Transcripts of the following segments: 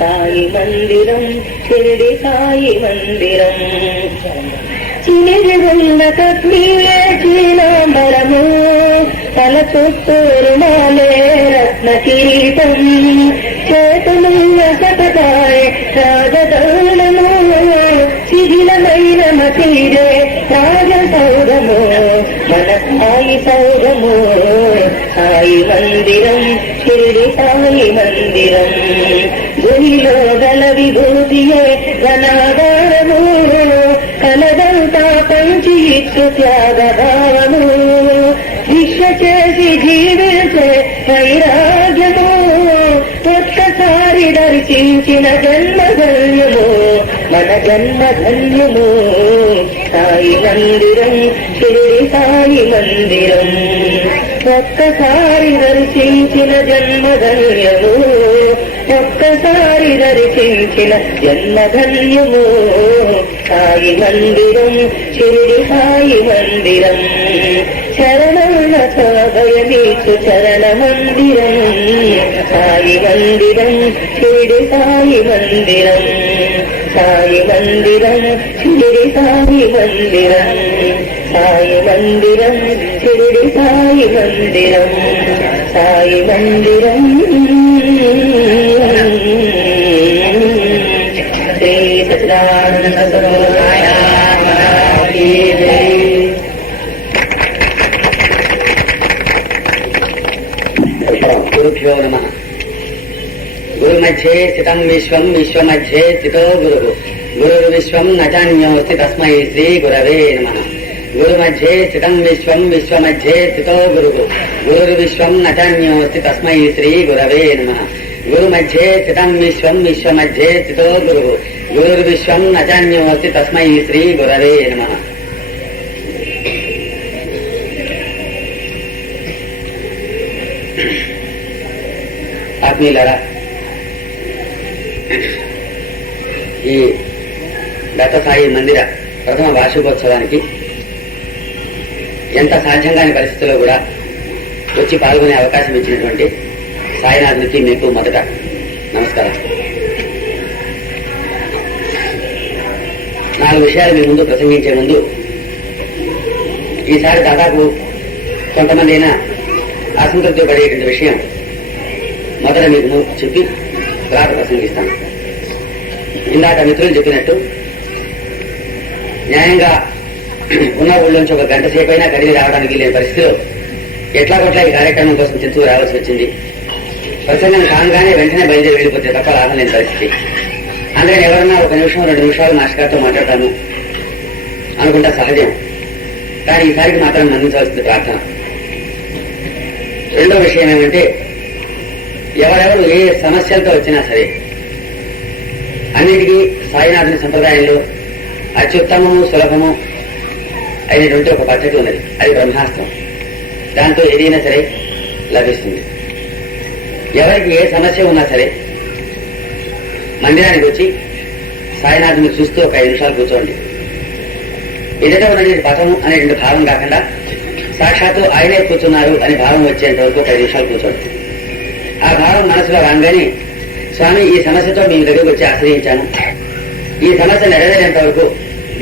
సాయి మందిరం షిరిడి సాయి మందిరం. చినిది ఉన్న కత్మీయే చీనాంబరము, తల చుట్టూరు మాలే రత్న కిరీటం, చేతులున్న సతకాయ రాజదౌళము, శిథిలమైన మసీదే రాజసౌధము, మన సాయి సౌధము సాయి మందిరం షిరిడి సాయి మందిరం. గుడిలో గల విభూతియే ఘనాగారము, కలదంతా పంచి ఇచ్చు త్యాగభావము, శిక్ష చేసి జీవించే వైరాగ్యము, ఒక్కసారి దర్శించిన జన్మధన్యము, మన జన్మధన్యము సాయి మందిరం షిరిడి సాయి మందిరం. ఒక్కసారి దర్శించిన జన్మధన్యము, ఒక్కసారి దర్శించిన జన్మధన్యము సాయి మందిరం షిరిడి సాయి మందిరం. శరణమున సాగయనీచు చరణ మందిరం సాయి మందిరం షిరిడి సాయి మందిరం. సాయి మందిరం షిరిడి సాయి మందిరం. సాయి మందిరం షిరిడి సాయి మందిరం. సాయి మందిరం. శ్రీ సచ్చిదానంద సద్గురునాయ గురుభ్యో నమః. గురు మధ్యే స్థితం విశ్వం, విశ్వమధ్యే స్థితో గురు, గురు విశ్వం నచాన్యోస్తి తస్మై శ్రీ గురవే నమః. గురు మధ్యే స్థితం విశ్వం, విశ్వమధ్యే స్థితో గురు, గురు విశ్వం నచాన్యోస్తి తస్మై శ్రీ గురవే నమః. గురు మధ్యే స్థితం విశ్వం, విశ్వమధ్యే స్థితో గురు, గురు విశ్వం నచాన్యోస్తి తస్మై శ్రీ గురవే నమః. ఆత్మీయులారా, ఈ దత్త సాయి మందిర ప్రథమ వార్షికోత్సవానికి ఎంత సాధ్యం కాని పరిస్థితుల్లో కూడా వచ్చి పాల్గొనే అవకాశం ఇచ్చినటువంటి సాయినాథునికి మీకు మొదట నమస్కారం. 4 విషయాలు మీ ముందు ప్రసంగించే ముందు ఈసారి దాదాపు కొంతమంది అయినా అసంతృప్తి పడేటువంటి విషయం మొదట మీకు చెప్పి తర్వాత ప్రసంగిస్తాను. ఇందాక మిత్రులు చెప్పినట్టు న్యాయంగా ఉన్న ఊళ్ళోంచి ఒక గంట సేపు అయినా కదిలి రావడానికి లేని పరిస్థితిలో ఎట్లా కొట్లా ఈ కార్యక్రమం కోసం చెంతూ రావాల్సి వచ్చింది. ప్రసంగం కాగానే వెంటనే బయలుదేరి వెళ్ళిపోతే తప్ప లాభం లేని పరిస్థితి. అందుకని ఎవరన్నా 1 నిమిషం 2 నిమిషాలు మాస్టర్ గారితో మాట్లాడతాను అనుకుంటా సహజం. కానీ ఈసారికి మాత్రం మన్నించవలసింది ప్రార్థన. రెండో విషయం ఏమంటే, ఎవరెవరు ఏ సమస్యలతో వచ్చినా సరే అన్నిటికీ సాయినాథుని సంప్రదాయంలో అత్యుత్తమము సులభము అయినటువంటి ఒక పద్ధతి ఉన్నది. అది బ్రహ్మాస్త్రం. దాంతో ఏదైనా సరే లభిస్తుంది. ఎవరికి ఏ సమస్య ఉన్నా సరే మందిరానికి వచ్చి సాయినాథుని చూస్తూ ఒక 5 నిమిషాలు కూర్చోండి. ఎదుట ఉన్నటువంటి పథము అనేటువంటి భావం కాకుండా సాక్షాత్తు ఆయనే కూర్చున్నారు అని భావం వచ్చేంత వరకు ఒక 5 నిమిషాలు కూర్చోండి. ఆ భావం మనసులో రాగానే, స్వామి ఈ సమస్యతో మీ దగ్గరకు వచ్చి ఆశ్రయించాను, ఈ సమస్య నెరవేరేంత వరకు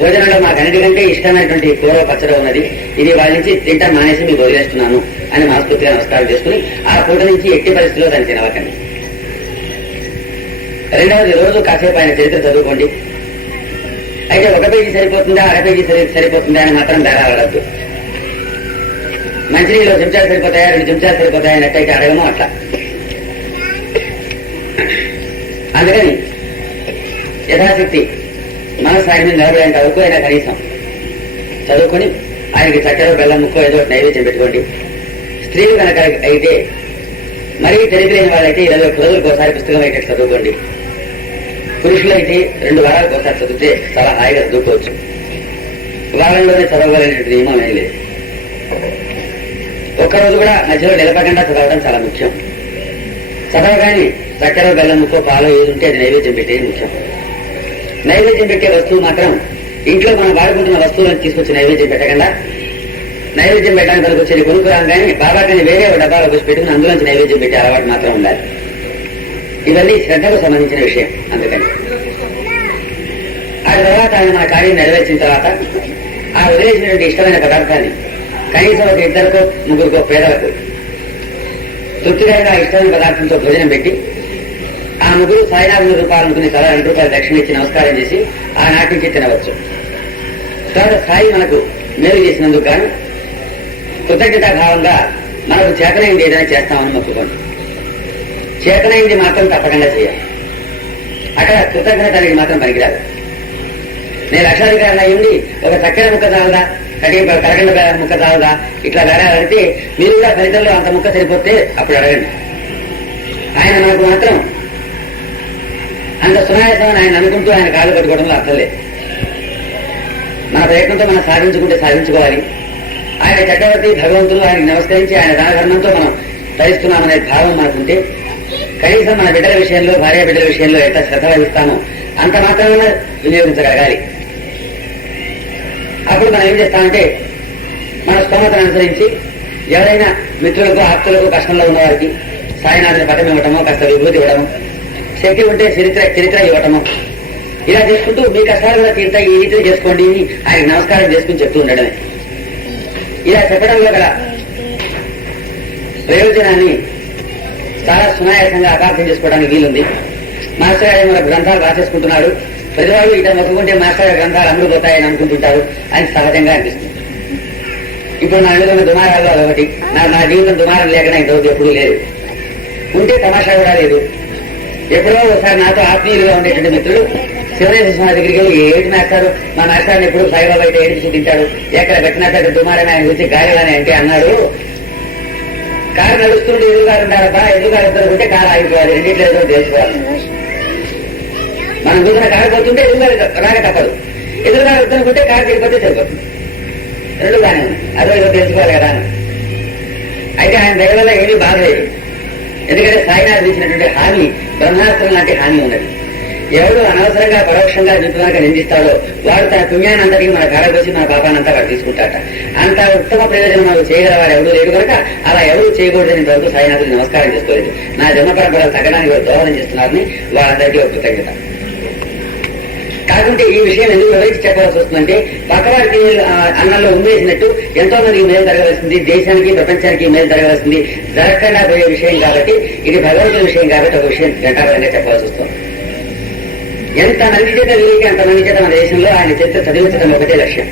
భోజనంలో మాకన్నిటికంటే ఇష్టమైనటువంటి కూర పచ్చడి ఉన్నది, ఇది వాళ్ళ నుంచి తింటాం మానేసి మీకు వదిలేస్తున్నాను అని మనస్ఫూర్తిగా నమస్కారం చేసుకుని ఆ పూట నుంచి ఎట్టి పరిస్థితిలో దాన్ని తినవకండి. రెండవది, రోజు కాసేపు ఆయన చరిత్ర చదువుకోండి. అయితే 1 పేజీ సరిపోతుందా 1/2 పేజీ సరిపోతుందా అని మాత్రం బేరా ఆడద్దు. మంచినీళ్ళు 1 చెంచాలు సరిపోతాయా 2 చెంచాలు సరిపోతాయా అన్నట్టయితే అడగము అట్లా. అందుకని యథాశక్తి మనసు ఆయన మీద నిలబడేంత వరకు అయినా కనీసం చదువుకొని ఆయనకి చక్కెర బెల్లం ముక్కో ఏదో నైవేద్యం పెట్టుకోండి. స్త్రీలు కనుక అయితే, మరీ తెలియలేని వాళ్ళైతే 21 రోజులకు ఒకసారి పుస్తకం అయితే చదువుకోండి. పురుషులైతే 2 వారాలకు ఒకసారి చదివితే చాలా హాయిగా చదువుకోవచ్చు. వారంలోనే చదవగలిగినటువంటి నియమం ఏం లేదు. ఒక్కరోజు కూడా మధ్యలో నిలబడకుండా చదవడం చాలా ముఖ్యం. చదవగానే చక్కెర బెల్లం ముక్కో పాలో ఏది ఉంటే అది నైవేద్యం పెట్టేది ముఖ్యం. నైవేద్యం పెట్టే వస్తువు మాత్రం ఇంట్లో మనం వాడుకుంటున్న వస్తువులను తీసుకొచ్చి నైవేద్యం పెట్టకుండా, నైవేద్యం పెట్టడానికి కనుక వచ్చేది కొనుక్కు రాగానే బాబా కానీ వేరే ఒక డబ్బాలో వచ్చి పెట్టుకుని అందులోంచి నైవేద్యం పెట్టే అలవాటు మాత్రం ఉండాలి. ఇవన్నీ శ్రద్ధకు సంబంధించిన విషయం. అందుకని ఆ తర్వాత ఆయన మన కార్యం నెరవేర్చిన తర్వాత ఆ వదిలేసినటువంటి ఇష్టమైన పదార్థాన్ని కనీసం ఒక ఇద్దరికో ముగ్గురికో పేదలకు తృప్తికరంగా ఇష్టమైన పదార్థంతో భోజనం పెట్టి ఆ ముగ్గురు సాయినాథుని రూపాలనుకుని తల 2 రూపాయలు దక్షిణ ఇచ్చి నమస్కారం చేసి ఆనాటి నుంచి తినవచ్చు. తర్వాత సాయి మనకు మేలు చేసినందుకు గాను కృతజ్ఞతా భావంగా మనకు చేతనైంది ఏదైనా చేస్తామని మొక్కుకోండి. చేతనైంది మాత్రం తప్పకుండా చేయాలి. అక్కడ కృతజ్ఞత అనేది మాత్రం పనికిరాదు. నేను లక్షాధికారులు అయ్యింది ఒక చక్కెర ముక్క చాలదా, కరగండ ముక్క చాలదా, ఇట్లా అడిగితే మీరు కూడా ఫలితంలో అంత ముక్క సరిపోతే అప్పుడు అడగండి. ఆయన మనకు మాత్రం అంత సునాయాసం ఆయన అనుకుంటూ ఆయన కాళ్ళు పట్టుకోవడంలో అర్థం లేదు. మన ప్రయత్నంతో మనం సాధించుకుంటే సాధించుకోవాలి. ఆయన చక్రవర్తి భగవంతుడు ఆయనకు నమస్కరించి ఆయన దానధర్మంతో మనం తరిస్తున్నామనే భావం మనకుంటే కనీసం మన బిడ్డల విషయంలో, భార్య బిడ్డల విషయంలో ఎంత శ్రద్ధ వహిస్తామో అంత మాత్రమే వినియోగించగలగాలి. అప్పుడు మనం ఏం చేస్తామంటే మన స్తోమతను అనుసరించి ఎవరైనా మిత్రులకు, ఆప్తులకు కష్టంలో ఉన్న వారికి సాయినాథుని పటం ఇవ్వటమో, కాస్త విభూతి ఇవ్వడము, శక్తి ఉంటే చరిత్ర ఇవ్వటము, ఇలా చేసుకుంటూ మీ కష్టాలు కూడా తీరుతాయి, ఈ రీతిని చేసుకోండి అని ఆయనకు నమస్కారం చేసుకుని చెప్తూ ఉండడమే. ఇలా చెప్పడంలో గల ప్రయోజనాన్ని చాలా సునాయాసంగా అపార్థం చేసుకోవడానికి వీలుంది. మాస్టర్ గారు మన గ్రంథాలు రాసేసుకుంటున్నాడు, ప్రతివాడు ఇట మొక్కుకుంటే మాస్టర్ గారి గ్రంథాలు అమ్ముడుపోతాయని అనుకుంటుంటారు అని సహజంగా అనిపిస్తుంది. ఇప్పుడు నా మీద ఉన్న దుమారాల్లో అదొకటి. నా జీవితం దుమారం లేకుండా ఇంతవరకు ఎప్పుడూ లేదు, ఉంటే తమాషా కూడా లేదు. ఎప్పుడో ఒకసారి నాతో ఆత్మీయులుగా ఉండేటువంటి మిత్రుడు శివనేశ్వర స్వామి దగ్గరికి వెళ్ళి ఏడు మేస్తారు, మా మాస్టర్ని ఎప్పుడు సాయిబాబా అయితే ఏడిచి తింటాడు, ఎక్కడ పెట్టినట్టు దుమారని ఆయన గురించి గాలిగానే అంటే అన్నాడు. కారు నడుస్తుంటే ఎదురుగారు ఉంటారబ్బా, ఎదురుగారు ఉంటే కారు ఆగిపోవాలి, రెండింటిలో ఏదో తెలుసుకోవాలి. మనం చూసిన కారు పోతుంటే ఎదురుగారు రాక తప్పదు, ఎదురుగారు వద్దనుకుంటే కారు తిరిగిపోతే సరిపోతుంది. రెండు బాగానే ఉంది, అదో ఏదో తెలుసుకోవాలి కదా. అయితే ఆయన దగ్గర వల్ల ఏమీ బాధ లేదు. ఎందుకంటే సాయినాథ్ ఇచ్చినటువంటి హామీ బ్రహ్మాస్త్రం లాంటి హామీ ఉన్నది. ఎవడు అనవసరంగా పరోక్షంగా నిపుణంగా నిందిస్తాడో వాడు తన పుణ్యాన్ని అంతటికి మన కాడకోసి మన పాపానంతా వాడు తీసుకుంటాట. అంత ఉత్తమ ప్రయోజనం మనకు చేయగలవాడు ఎవరు లేడు కనుక అలా ఎవరు చేయకూడదని ప్రభుత్వ సాయినాథుని నమస్కారం చేసుకోలేదు. నా జన్మ పరంపరలు తగ్గడానికి వారు దోహదం చేస్తున్నారని వాళ్ళందరికీ ఒక కృతజ్ఞత. కాకుంటే ఈ విషయం ఎందుకు వివరించి చెప్పవలసి వస్తుందంటే పక్కవాడికి అన్నంలో ఉమ్మేసినట్టు ఎంతో మందికి మేలు జరగవలసింది, దేశానికి ప్రపంచానికి మేలు జరగవలసింది, జరగకుండా పోయే విషయం కాబట్టి, ఇది భగవంతుని విషయం కాబట్టి ఒక విషయం ఘంటాపరంగా చెప్పవలసి వస్తుంది. ఎంతమంది చేత వీరికి అంతమంది చేత మన దేశంలో ఆయన చరిత్ర చదివించడం ఒకటే లక్ష్యం.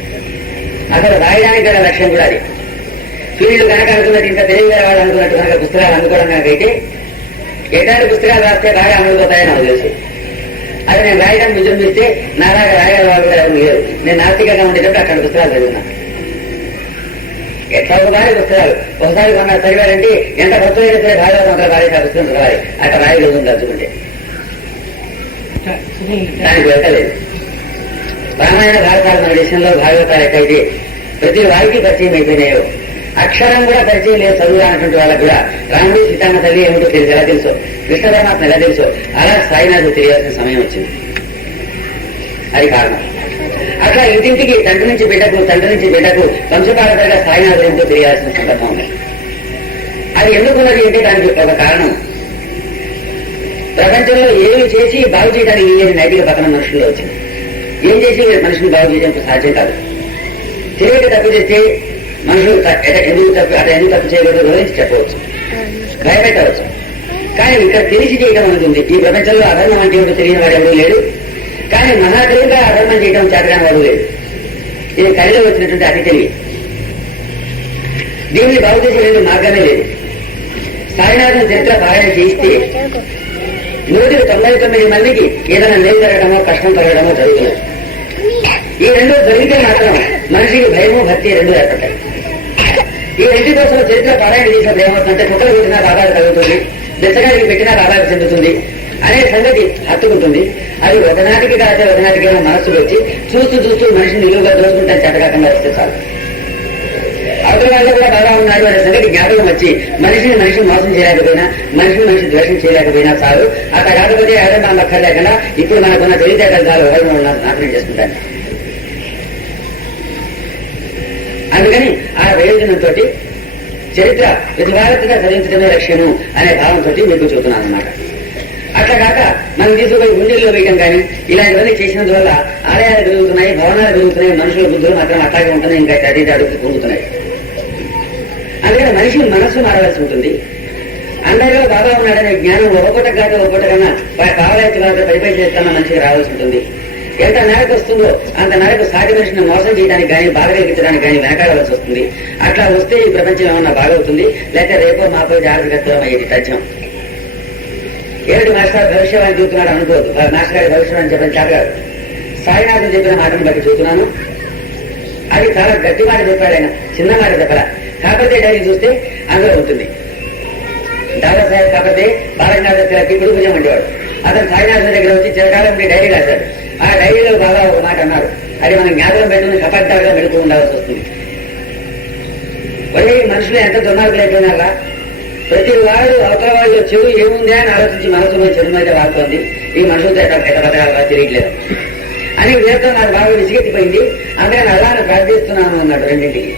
అసలు రాయడానికి గల లక్ష్యం కూడా అది. ఫీల్డ్ కనుక అనుకున్నట్టు ఇంత తెలివిగా వాళ్ళు అనుకున్నట్టు కనుక పుస్తకాలు అందుకోవడం కనుకైతే ఎట్లాంటి పుస్తకాలు రాస్తే బాగా అమ్ముడుపోతాయని నాకు తెలుసు. అది నేను రాయడం విజృంభిస్తే నాలాగా రాయగల వాళ్ళు కూడా ఎవరు లేరు. నేను నాస్తికంగా ఉండేటప్పుడు అక్కడ పుస్తకాలు చదివినా. ఎట్లా ఒకసారి పుస్తకాలు ఒకసారి కొన్న చదివారంటే ఎంత భక్తులైనా సరే భాగవతం అంతా రాసి ఆ పుస్తకం చదవాలి. అక్కడ రాయగలుగుతుంది తలుచుకుంటే దానికి వెళ్తలేదు. రామాయణ భారతాలు మన దేశంలో భాగవతాలు ఎక్కడైతే ప్రతి వారికి పరిచయం అయిపోయినాయో, అక్షరం కూడా పరిచయం లేదు చదువు అన్నటువంటి వాళ్ళకు కూడా రాముడు సీతమ్మ తల్లి ఏమిటో ఎలా తెలుసో, కృష్ణ పరమాత్మ ఎలా తెలుసో అలా సాయినాథు తెలియాల్సిన సమయం వచ్చింది. అది కారణం. అట్లా ఇంటింటికి తండ్రి నుంచి బిడ్డకు వంశపారపరంగా సాయినాథు ఏమిటో తెలియాల్సిన సందర్భం ఉంది. అది ఎందుకున్నది అంటే దానికి ఒక కారణం, ప్రపంచంలో ఏమి చేసి బాగు చేయడానికి వీలేని నైతిక పతనం మనుషుల్లో వచ్చింది. ఏం చేసి మనిషిని బాగు చేయడం సాధ్యం కాదు. తెలియక తప్పు చేస్తే మనుషులు ఎందుకు తప్పు చేయకూడదు వివరించి చెప్పవచ్చు, భయపెట్టవచ్చు. కానీ ఇక్కడ తెలిసి చేయడం అనుకుంది. ఈ ప్రపంచంలో అధర్మం అంటే ఏమిటో తెలియని వాడు ఎవడూ లేడు. కానీ మహాదేవుగా అధర్మం చేయడం చేతగాని వాడు లేడు. ఇది కలిలో వచ్చినటువంటి అతి తెలివి. దీన్ని బాగు చేసే మార్గమే లేదు. సాయినాథుని చరిత్ర పారాయణ చేయిస్తే 199 మందికి ఏదైనా మేలు జరగడమో కష్టం కలగడమో జరుగుతుంది. ఈ రెండు జరిగితే మాత్రం మనిషికి భయము భక్తి రెండు ఏర్పడతాయి. ఈ రెండి కోసం చరిత్ర పారాయణ చేసినప్పుడు ఏమవుతుందంటే కుక్కలు పెట్టినా బాధలు కలుగుతుంది, బెచ్చగాడికి పెట్టినా బాధలు చెందుతుంది అనే సంగతి హత్తుకుంటుంది. అది ఒకనాటికి కాదే ఒకనాటికేమో మనస్సుకు వచ్చి చూస్తూ మనిషిని నిలువుగా దోచుకుంటాను చేతకాకుండా వస్తే చాలు. అవతల వాళ్ళు కూడా బాగా ఉన్నాడు అనే సంగతి జ్ఞాపకం వచ్చి మనిషిని మోసం చేయలేకపోయినా, మనిషి ద్వేషం చేయలేకపోయినా చాలు. అట్లా కాకపోతే ఎవరైనా అక్కర్లేకుండా ఇప్పుడు మనకున్న తెలివితేటలు చాలు ఎవరు నాశనం చేసుకుంటాను. అందుకని ఆ ప్రయోజనంతో చరిత్ర ప్రతిభారతగా చదివించడమే లక్ష్యము అనే భావంతో మీకు చూస్తున్నాను అన్నమాట. అట్లా కాక మనం తీసుకుపోయి గుండెల్లో వేయడం కానీ ఇలాంటివన్నీ చేసినందువల్ల ఆలయాలు పెరుగుతున్నాయి, భవనాలు పెరుగుతున్నాయి, మనుషుల బుద్ధులు మాత్రం అట్లాగే ఉంటున్నాయి, ఇంకా అతి అడుగు పొందుతున్నాయి. అందుకని మనిషి మనస్సు మారవలసి ఉంటుంది. అందరిలో బాగా ఉన్నాడనే జ్ఞానం ఒకట కాక ఒకట కన్నా కావాల్సిన వాళ్ళ పై చేస్తున్న మనిషికి రావాల్సి ఉంటుంది. ఎంత మేరకు వస్తుందో అంత మేరకు సాటి మనిషిని మోసం చేయడానికి కానీ బాధ కలిగించడానికి కానీ వెనకాడవలసి వస్తుంది. అట్లా వస్తే ఈ ప్రపంచం ఏమన్నా బాగవుతుంది, లేకపోతే రేపో మాపో జాగ్రత్తగా అయ్యేది తథ్యం. ఏమిటి మాస్టర్ భవిష్యవాణి చూస్తున్నాడు అనుకోవద్దు. మాస్టర్ గారి భవిష్యవాణి చెప్పని చేతగాడు. సాయినాథన్ చెప్పిన మాటను బట్టి చూస్తున్నాను. అది చాలా గట్టి మాట చెప్పాడు ఆయన, చిన్న మాట చెప్పరా. కాకపోతే డైరీ చూస్తే అందులో ఉంటుంది. దాదాసాహెబ్ కాకపోతే బాలనాథ కిప్పుడు భుజం అంటేవాడు. అతను సాయినాథన్ దగ్గర వచ్చి చిరకాలం ఉండి డైరీ రాశాడు. ఆ డైరీలో బాగా ఒక మాట అన్నారు. అది మనం జ్ఞాపకం పెట్టుకుని కపడ్డాగా మెడుతూ ఉండాల్సి వస్తుంది. ఒరే మనుషులు ఎంత దుర్మార్గులు అయిపోయినారా, ప్రతి వాడు అవతల వాళ్ళు చెడు ఏముంది అని ఆలోచించి మనసులో చెడు మీద వాడుతోంది. ఈ మనుషులతో ఎట్ట బతకాలా తెలియట్లేదు అని వీరితో నాకు బాగా విసిగెత్తిపోయింది. అందుకని అలానే ప్రార్థిస్తున్నాను అన్నాడు. రెండింటికి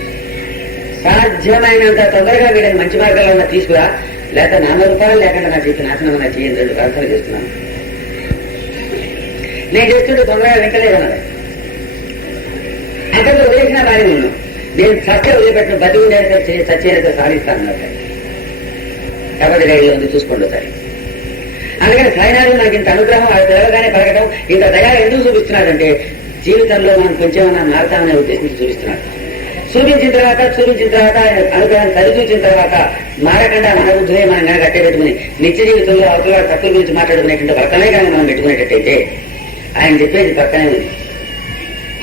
సాధ్యమైనంత తొందరగా వీళ్ళని మంచి మార్గాల్లో తీసుకురా, లేక 40 రూపాయలు లేకుండా నా చేతి నాశనం నా చేయండి. 2 ప్రార్థన చేస్తున్నాను. నేను చేస్తుంటే తొందరగా వెంకలేదన్నాడు. అక్కడ వదిలేసినా బాగానే ఉన్నాను. నేను సత్య వదిలిపెట్టిన బతి ఉండేది సత్యత సాధిస్తాను అన్నట్టు. కాబట్టి రైలు ఉంది చూసుకోండి ఒకసారి. అందుకని సాయినాథు నాకు ఇంత అనుగ్రహం అది తెలవగానే పలకటం, ఇంత దయా ఎందుకు చూపిస్తున్నాడంటే జీవితంలో మనం కొంచెమన్నా మారతామనే ఉద్దేశించి చూపిస్తున్నాడు. చూపించిన తర్వాత ఆయన అనుగ్రహం సరిచూచిన తర్వాత మారకుండా మన బుద్ధులే మనం కనుక కట్టేపెట్టుకుని నిత్య జీవితంలో అవతల తక్కువ గురించి మాట్లాడుకునేటువంటి వర్తనే కానీ మనం పెట్టుకునేటట్టయితే ఆయన చెప్పేది పక్కనే ఉంది.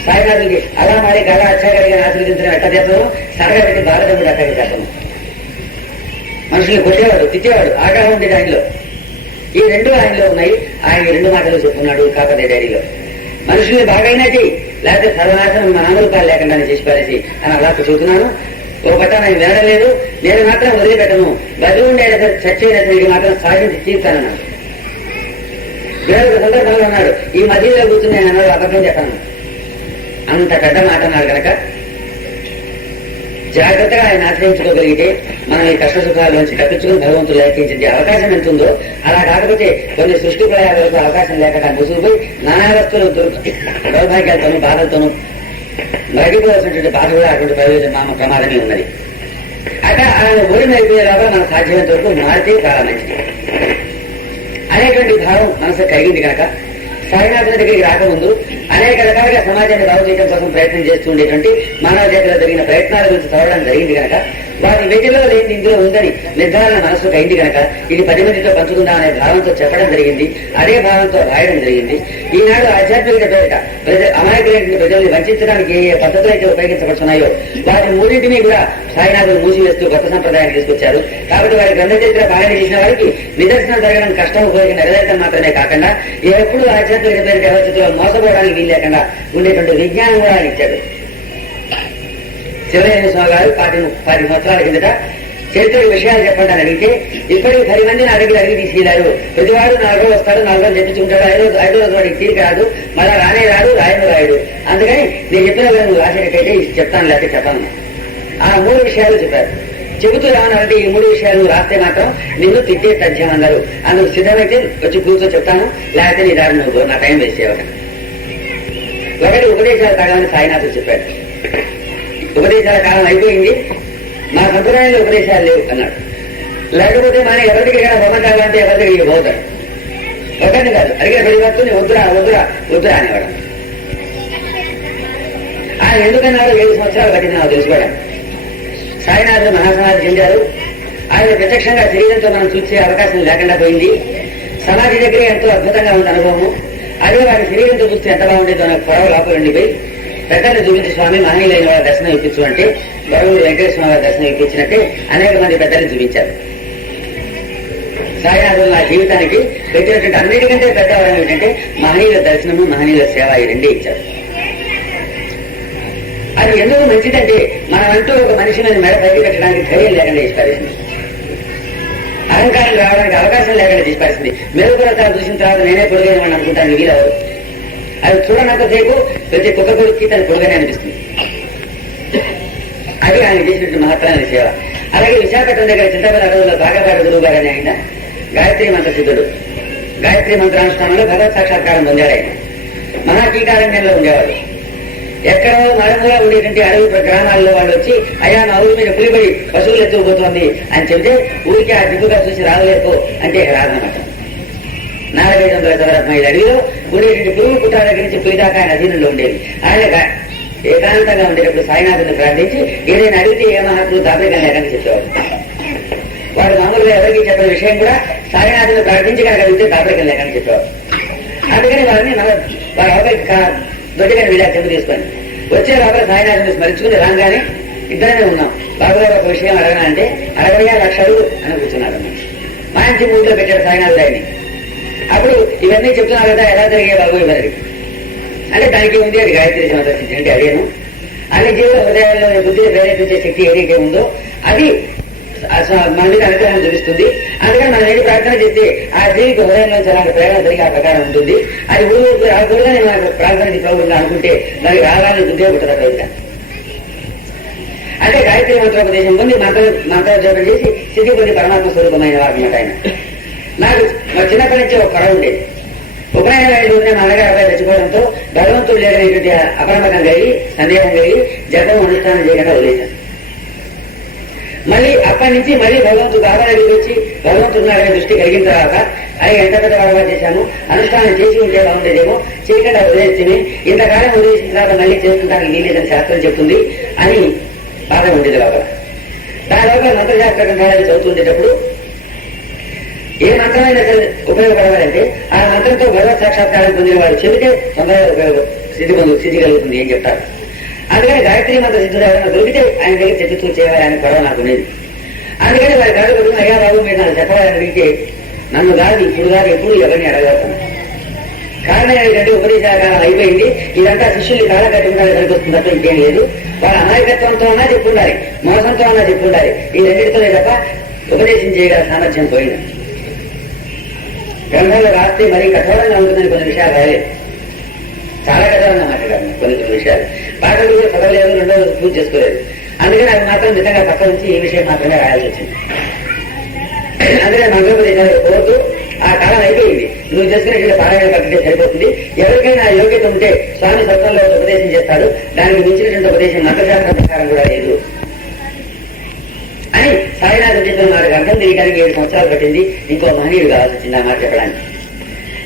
సాయినాథుడికి అలా మారికి అలా అచ్చాగడిగా ఆశీర్వదించడం ఎట్ట చేస్తాము, సరగా పెట్టి భారతముడు అట్టగా చేస్తాము. మనుషుల్ని కొట్టేవాడు, తిట్టేవాడు, ఆగ్రహం ఉండేది ఆయనలో. ఈ 2 ఆయనలో ఉన్నాయి. ఆయన 2 మాటలు చెప్తున్నాడు కాకపోతే డైరీలో. మనుషుల్ని బాగైనది లేకపోతే సర్వనాశనం 4 రూపాయలు లేకుండా చేసి పారేసి అని అలా చెబుతున్నాను. ఒక పట్ట నేను వినడలేదు, నేను మాత్రం వదిలిపెట్టను, బదులు ఉండేది చచ్చేది మాత్రం సాధించి తీర్తానన్నాడు. వేరొక సందర్భంలో అన్నాడు, ఈ మధ్యలో కూర్చుని నేను అన్నాడు అబద్ధం చెప్పాను. అంత పెద్ద మాట అన్నాడు కనుక జాగ్రత్తగా ఆయన ఆశ్రయించుకోగలిగితే మనం ఈ కష్ట సుఖాల నుంచి తప్పించుకుని భగవంతుడు లేఖించే అవకాశం ఎంత ఉందో, అలా కాకపోతే కొన్ని సృష్టి ప్రయాగాలకు అవకాశం లేక ముసుగుపోయి నానావస్తులు దౌర్భాగ్యాలతోనూ బాధలతోనూ మరిగిపోవాల్సినటువంటి బాధలు అటువంటి ప్రమాదమే ఉన్నది. అట్లా ఆయన ఓడి అయిపోయేలాగా మన సాధ్యమైనంత వరకు మారితే చాలా మంచిది అనేటువంటి భావం మనసు కలిగింది కనుక సాయినాథుని దగ్గరికి రాకముందు అనేక రకాలుగా సమాజాన్ని బాగు చేయడం కోసం ప్రయత్నం చేస్తూ ఉండేటువంటి మానవ జాతిలో జరిగిన ప్రయత్నాల గురించి చదవడం జరిగింది కనుక వాటి వీటిలో లేని ఇందులో ఉందని నిర్ధారణ మనసుకు అయింది కనుక ఇది 10 మందితో పంచుకుందాం అనే భావంతో చెప్పడం జరిగింది. అదే భావంతో రాయడం జరిగింది. ఈనాడు ఆధ్యాత్మిక పేరిట అమాయకులైన ప్రజల్ని వంచడానికి ఏ పద్ధతులు అయితే ఉపయోగించబడుతున్నాయో వాటి మూడింటినీ కూడా సాయినాథులు మూసివేస్తూ కొత్త సంప్రదాయాన్ని తీసుకొచ్చారు. కాబట్టి వారి గ్రంథ చరిత్ర పాలన చేసిన వారికి నిదర్శనం జరగడం కష్టం ఉపయోగం నెరవేర్చడం మాత్రమే కాకుండా ఎప్పుడు ఆధ్యాత్మిక పేరిట వ్యవస్థలో మోసపోవడానికి వీలు లేకుండా ఉండేటువంటి విజ్ఞానం కూడా ఇచ్చాడు. శివరేణ స్వామి గారు 10 సంవత్సరాల కిందట చరిత్ర విషయాలు చెప్పండి అని అడిగితే ఇప్పటికి 10 మందిని అడిగి తీసుకెళ్లారు. ప్రతివాడు 4 రోజులు వస్తాడు, 4 రోజులు చెప్పించుకుంటాడు. 5 రోజు వాడికి తీరిక రాదు, మళ్ళా రానే రాడు, రాయుడు. అందుకని నేను చెప్పిన నువ్వు రాసేటట్టయితే చెప్తాను, లేకపోతే చెప్పాను. ఆ 3 విషయాలు చెప్పారు. చెబుతూ రావాలంటే ఈ 3 విషయాలు రాస్తే మాత్రం నిన్ను తిట్టే తథ్యం అన్నారు. అందుకు సిద్ధమైతే వచ్చి కూర్చో చెప్తాను, లేకపోతే నీ దారి నువ్వు నా టైం వేస్ట్ చేయవట. ఒకటి ఉపదేశాలు తగలని సాయినాథుడు చెప్పాడు. ఉపదేశాల కాలం అయిపోయింది, మా సంప్రదాయంలో ఉపదేశాలు లేవు అన్నాడు. లేకపోతే మన ఎవరి దగ్గర బొమ్మ తాగాలంటే ఎవరి దగ్గరికి పోతాడు. ఒకరిని కాదు, అడిగిన ప్రతి వస్తుని వద్దురా అనేవాడు. ఆయన ఎందుకన్నాడు 7 సంవత్సరాలు పట్టింది నాకు తెలుసుకోవడం. సాయినాథుడు మహాసమాధి చెందారు. ఆయన ప్రత్యక్షంగా శరీరంతో మనం చూసే అవకాశం లేకుండా పోయింది. సమాధి దగ్గర ఎంతో అద్భుతంగా ఉంది అనుభవము. అదే వారి శరీరంతో చూస్తే ఎంత బాగుండేదో నాకు పొడవ లోపల ఉండిపోయి పెద్దలు చూపించి స్వామి మహనీయులైన వాళ్ళ దర్శనం ఇప్పించు అంటే గౌరవుడు వెంకటేశ్వర స్వామి దర్శనం ఇప్పించినట్టే అనేక మంది పెద్దలు చూపించారు. సాయినాథులు నా జీవితానికి పెట్టినటువంటి అన్నిటికంటే పెద్దవాడు ఏమిటంటే మహనీయుల దర్శనము, మహనీయుల సేవ ఈ 2 ఇచ్చారు. అది ఎందుకు మంచిదంటే మనమంటూ ఒక మనిషి మీద మెడ పైకి పెట్టడానికి ధైర్యం లేకుండా చేసిపారేసింది. అహంకారం రావడానికి అవకాశం లేకుండా చేసిపారేసింది. మెరుగుపరచాలు చూసిన తర్వాత నేనే పొడిగైన వాడిని అనుకుంటాను, వీలవరు. అది చూడనంతసేపు ప్రతి కుక్క కొడుక్కి తన పొడుగనే అనిపిస్తుంది. అది ఆయన చేసినట్టు మహత్తరమైన సేవ. అలాగే విశాఖపట్నం దగ్గర చింతపల్లి అడవుల్లో బాగపాటి గురువు గారు అని ఆయన గాయత్రి మంత్ర సిద్ధుడు. గాయత్రి మంత్రానుష్ఠానంలో భగవత్ సాక్షాత్కారం పొందాడు ఆయన. మహాకీకారణ్యంలో ఉండేవాడు. ఎక్కడో మరుమూల ఉండేటువంటి అడవి గ్రామాల్లో వాళ్ళు వచ్చి అయ్యా మా ఊరి మీద పులిపడి పశువులు ఎత్తుకుపోతోంది అని చెబితే ఊరికి ఆ దిగుగా చూసి రావలేకో అంటే రాదన్నమాట. 4500 చదరపు మైళ్ళ అడవిలో ఉండేటువంటి పురుగు పుట్టాల దగ్గర నుంచి పులి దాకా ఆయన అధీనంలో ఉండేది. ఆయన ఏకాంతంగా ఉండేటప్పుడు సాయినాథుని ప్రార్థించి ఏదైనా అడిగితే ఏ మహాత్ములు దాపరికం లేదని చెప్పేవాడు. వాడు మామూలుగా ఎవరికి చెప్పిన విషయం కూడా సాయినాథుని ప్రార్థించి కనుక అడిగితే దాపరికం లేదని చెప్పేవాడు. అందుకని వారిని వారి అవతలికి దొడ్డిగా వీళ్ళ చెప్పు తీసుకొని వచ్చే లోపల సాయినాథుని స్మరించుకుని రాగానే ఇద్దరమే ఉన్నాం. బాబుగారు ఒక విషయం అడగనా అంటే 60 లక్షలు అని కూర్చున్నాడు. మంచి మూడ్లో పెట్టాడు సాయినాథుడు ఆయన్ని. అప్పుడు ఇవన్నీ చెప్తున్నారు కదా, ఎలా జరిగే బాబు ఇవన్నీ అంటే దానికి ఉంది అది గాయత్రి సందర్శించి అంటే అదేను అన్ని జీవుల హృదయాల్లో బుద్ధిని ప్రేరేపించే శక్తి ఏదైతే ఉందో అది మన మీద అనుగ్రహం చూపిస్తుంది. అందుకని మనం ఏది ప్రార్థన చేస్తే ఆ జీవికి హృదయంలోంచి అలాంటి ప్రేరణ జరిగి ఆ ప్రకారం ఉంటుంది. అది ఊరికి రాకూడదని మనకు ప్రార్థన చేసుకోకుండా అనుకుంటే దానికి రాగాలని బుద్ధి పుట్టదా కవిత. అంటే గాయత్రి మంత్రోపదేశం పొంది మంత్రోపదేశం చేసి స్థితి పొంది పరమాత్మ స్వరూపమైన వారన్నమాట ఆయన. నాకు మా చిన్నప్పటి నుంచి ఒక కళ ఉండేది. ఉపనయన మా అన్నగారు అబ్బాయి తెచ్చుకోవడంతో భగవంతుడు లేదనేటువంటి అపనమ్మకం కలిగి సందేహం కలిగి జపం అనుష్ఠానం చేయకుండా వదిలేశాను. మళ్ళీ అప్పటి నుంచి మళ్ళీ భగవంతుడు బాబా దగ్గరికి వచ్చి భగవంతుడు ఉన్నాడనే దృష్టి కలిగిన తర్వాత అది ఎంత పెద్ద అలవాటు చేశాను, అనుష్ఠానం చేసి ఉంటే బాగుండేదేమో, చేయకుండా వదిలేస్తే ఇంతకాలం వదిలేసిన తర్వాత మళ్ళీ చేసుకుంటానికి వీలేదని శాస్త్రం చెప్తుంది అని బాధ ఉండేది లోపల. దాని లోపల మంత్రశాస్త్ర గ్రంథాలను చదువుతుండేటప్పుడు ఏ మంత్రమైనా ఉపయోగపడవాలంటే ఆ మంత్రంతో భగవత్ సాక్షాత్కారం పొందిన వాడు చెబితే తొందరగా స్థితి కలుగుతుంది ఏం చెప్తారు. అందుకని గాయత్రి మంత్ర సిద్ధుడు ఎవరైనా దొరికితే ఆయన దగ్గర చెప్పుతూ చేయాలని గొడవ నాకు ఉండేది. అందుకని వారి కాదు కొడుకుని అయ్యా బాబు మీరు నాకు చెప్పాలని అడిగితే నన్ను కాదు ఇప్పుడు కాదు ఎప్పుడు ఎవరిని అడగలుగుతాను. కారణం ఏంటంటే ఉపదేశాకాలం అయిపోయింది. ఇదంతా శిష్యుల్ని కాళ్ళ కట్టుకుంటే సరిపోతుంది తప్ప ఇంకేం లేదు. వాళ్ళ అమాయకత్వంతో ఉన్నా చెప్పుండాలి, మోసంతో ఉన్నా చెప్పుండాలి. ఈ రెండింటితోనే తప్ప ఉపదేశం చేయగల సామర్థ్యం పోయింది. గ్రంథంలో రాస్తే మరీ కఠోరంగా ఉంటుందని కొన్ని విషయాలు రాయలేదు. చాలా కఠోరంగా మాట్లాడారు కొన్ని విషయాలు. పాటలు కూడా చదవలేదు, 2వ రోజు పూజ చేసుకోలేదు. అందుకని అది మాత్రం నిజంగా పక్క నుంచి ఈ విషయం మాత్రమే రాయాల్సి వచ్చింది. అందుకని మంత్రోపదేశాలు కోరుతూ ఆ కాలం అయిపోయింది. నువ్వు చేసుకునే పారాయణ పట్టితే సరిపోతుంది. ఎవరికైనా యోగ్యత ఉంటే స్వామి సత్వంలో ఉపదేశం చేస్తాడు. దానికి మించినటువంటి ఉపదేశం మంత్రశాస్త్ర ప్రకారం కూడా లేదు అని సాయినాథ్ చెప్పిన మాట అర్థం తెలియడానికి 7 సంవత్సరాలు పట్టింది. ఇంకో మహనీయుడు కావాల్సి వచ్చింది ఆ మాట చెప్పడానికి.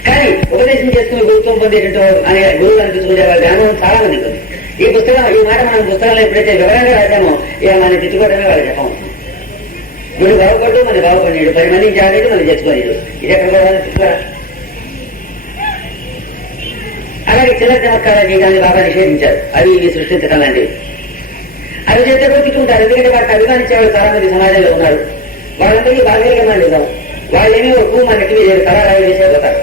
కానీ ఉపదేశం చేసుకుని గురుత్వం పొందేటట్టు అనే గురువులు అనిపించుకునే వాళ్ళ జ్ఞానం చాలా మంది ఉంది. ఈ మాట మనం పుస్తకంలో ఎప్పుడైతే వివరంగా రాశామో ఇక మనం తెచ్చుకోవడమే వాళ్ళు చెప్పము. వీడు బాగుపడ్డు మన బాగుపడినాడు, 10 మందిని జాగ్రత్త మనం తెచ్చుకోలేదు. ఇది ఎక్కడ పోవాలని తెచ్చుకోరా. అలాగే చిన్న చమత్కారాలు చేయడాన్ని బాగా నిషేధించారు. అవి ఇవి సృష్టించడం లాంటివి. అవి చేస్తే కూడా తిట్టుకుంటారు. ఎందుకంటే వాటిని అభిమానించేవాళ్ళు చాలా మంది సమాజంలో ఉన్నారు. వాళ్ళందరికీ బాగా మనం వాళ్ళేమీ ఎక్కువ మన నెట్టి మీద కళారాయి వేసేపోతారు.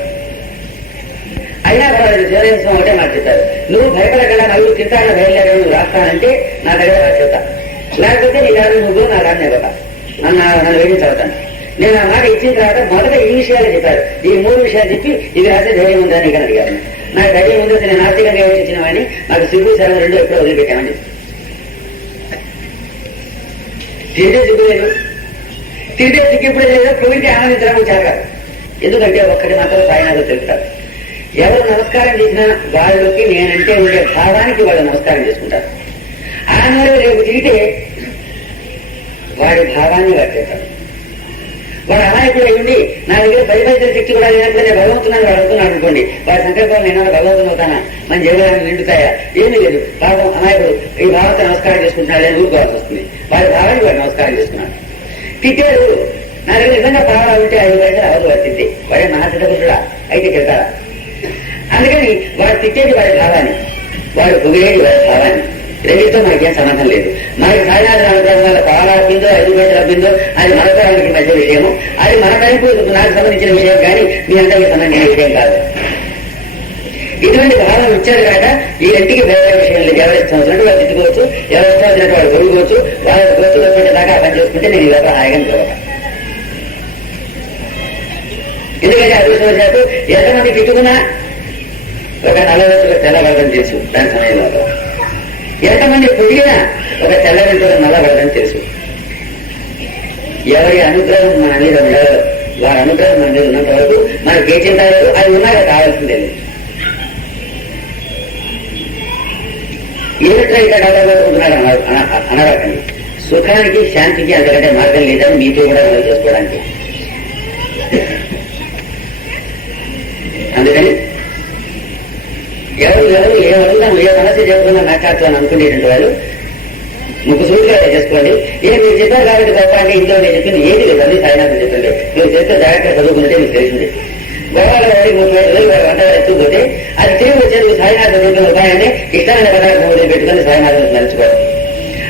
అయినా పర్వాలేదు, శివదేశం ఒకటే మాట్లాడతారు. నువ్వు భయపడగల నలుగురు తింటాన బయలుదేరా నువ్వు రాస్తానంటే నా దగ్గర రాసేస్తా, లేకపోతే నీ దాని నువ్వు నా దాన్ని ఇవ్వతా, నన్ను వేయించవుతాను. నేను ఆ మాట ఇచ్చిన తర్వాత మొదట ఈ విషయాలు చెప్పారు. ఈ 3 విషయాలు చెప్పి ఇది రాసే ధైర్యం ఉందని ఇక్కడ అడిగారు. నాకు ధైర్యం ఉందో నేను ఆర్థికంగా వివరించిన వాడిని నాకు సిగ్గు సెలవు 2 ఎప్పుడో వదిలిపెట్టామని. తిరిగే సిగ్గు లేదు, తిరిగే సిగ్గు ఇప్పుడు లేదు, ప్రవృత్తి ఆనందించడం చేరకాదు. ఎందుకంటే ఒక్కటి మాత్రం సాయినాథ్ తెలుపుతారు. ఎవరు నమస్కారం చేసినా వాళ్ళకి నేనంటే ఉండే భావానికి వాళ్ళు నమస్కారం చేసుకుంటారు. ఆనాడు రేపు తిరిగితే వాడి భావాన్ని పట్టేస్తారు. వాడు అమాయకుడు అయ్యండి నా దగ్గర 10 పైసల శక్తి కూడా లేనప్పుడు నేను భగవంతున్నాను వాడు అనుకున్నాను అనుకోండి, వాడి సంకల్పం నేను భగవంతుని అవుతానా, మన జీవనాన్ని నిండుతాయా, ఏమీ లేదు. పాపం అమాయకుడు ఈ భావంతో నమస్కారం చేసుకుంటున్నాడు అని ఊరుకోవాల్సి వస్తుంది. వాడి భావానికి వాడు నమస్కారం చేసుకున్నాడు. తిట్టాడు నా దగ్గర నిజంగా భావాలు ఉంటే 5 పైసలు అవదు వాడు తిట్టే, వాడే మహాతిట్టుడా అయితే తిడతాడా. అందుకని వాడు తిట్టేది వాడి భావాన్ని, వాడు పొగిడేది వాడి భావాన్ని. రెండింటితో మనకేం సంబంధం లేదు. మనకి సాయినాథ అనుగ్రహం వల్ల పాలు అబ్బిందో 5 పైసలు అబ్బిందో అది మన తరానికి మధ్య విషయము. అది మన పైపు నాకు సంబంధించిన విషయం కానీ మీ అందరికీ సంబంధించిన విషయం కాదు. ఇటువంటి భావం ఇచ్చారు కనుక ఈ ఇంటికి వేరే విషయం లేదు. ఎవరి ఇష్టం వచ్చినట్టు వాళ్ళు తిట్టుకోవచ్చు, ఎవరి ఇష్టం వచ్చినట్టు వాళ్ళు కొడుకోవచ్చు. వాళ్ళ గొంతు వచ్చే దాకా ఆ పని చేసుకుంటే నేను ఇలా హాయిగా నిలబడతాను. ఎందుకంటే అదృష్టవశాత్తు ఎంతమంది తిట్టుకున్నా ఒక 40 రోజులు తెల్లబడదని తెలుసు. దాని సమయంలో ఎంతమంది పొడిగినా ఒక తెల్లగంటలో నల్లబడదని తెలుసు. ఎవరి అనుగ్రహం మన మీద ఉండదు వారి అనుగ్రహం మన మీద ఉన్నంత వరకు మనకి ఏ చింత లేదు, అది ఉన్నాక కావాల్సిందే లేదు. ఏమిట్రా ఇంకా డబ్బుకుంటున్నాడు అనరాకండి. సుఖానికి శాంతికి అంతకంటే మార్గం లేదని మీతో కూడా మనం చేసుకోవడానికి. అందుకని ఎవరు ఏమడుగుతాం, ఏ సమస్య చెప్పుకున్నా నాకార్తో అని అనుకునేటువంటి వాళ్ళు ముక్కు సూటిగా చేసుకోండి. మీరు చెప్పారు కాబట్టి గొప్ప అంటే ఇంట్లో నేను చెప్పింది ఏది లేదు, అన్ని సాయినాథం చెప్పండి. మీరు చేస్తే జాగ్రత్తగా చదువుకుంటే మీకు తెలిసింది. గోవాలో 30,000 వంట ఎత్తుకుపోతే అది తిరిగి వచ్చేందుకు సాయినాథం చెప్పిన ఉపాయాన్ని ఇష్టమైన పదార్థం వదిలి పెట్టుకుని సాయినాథం స్మరించుకోవాలి.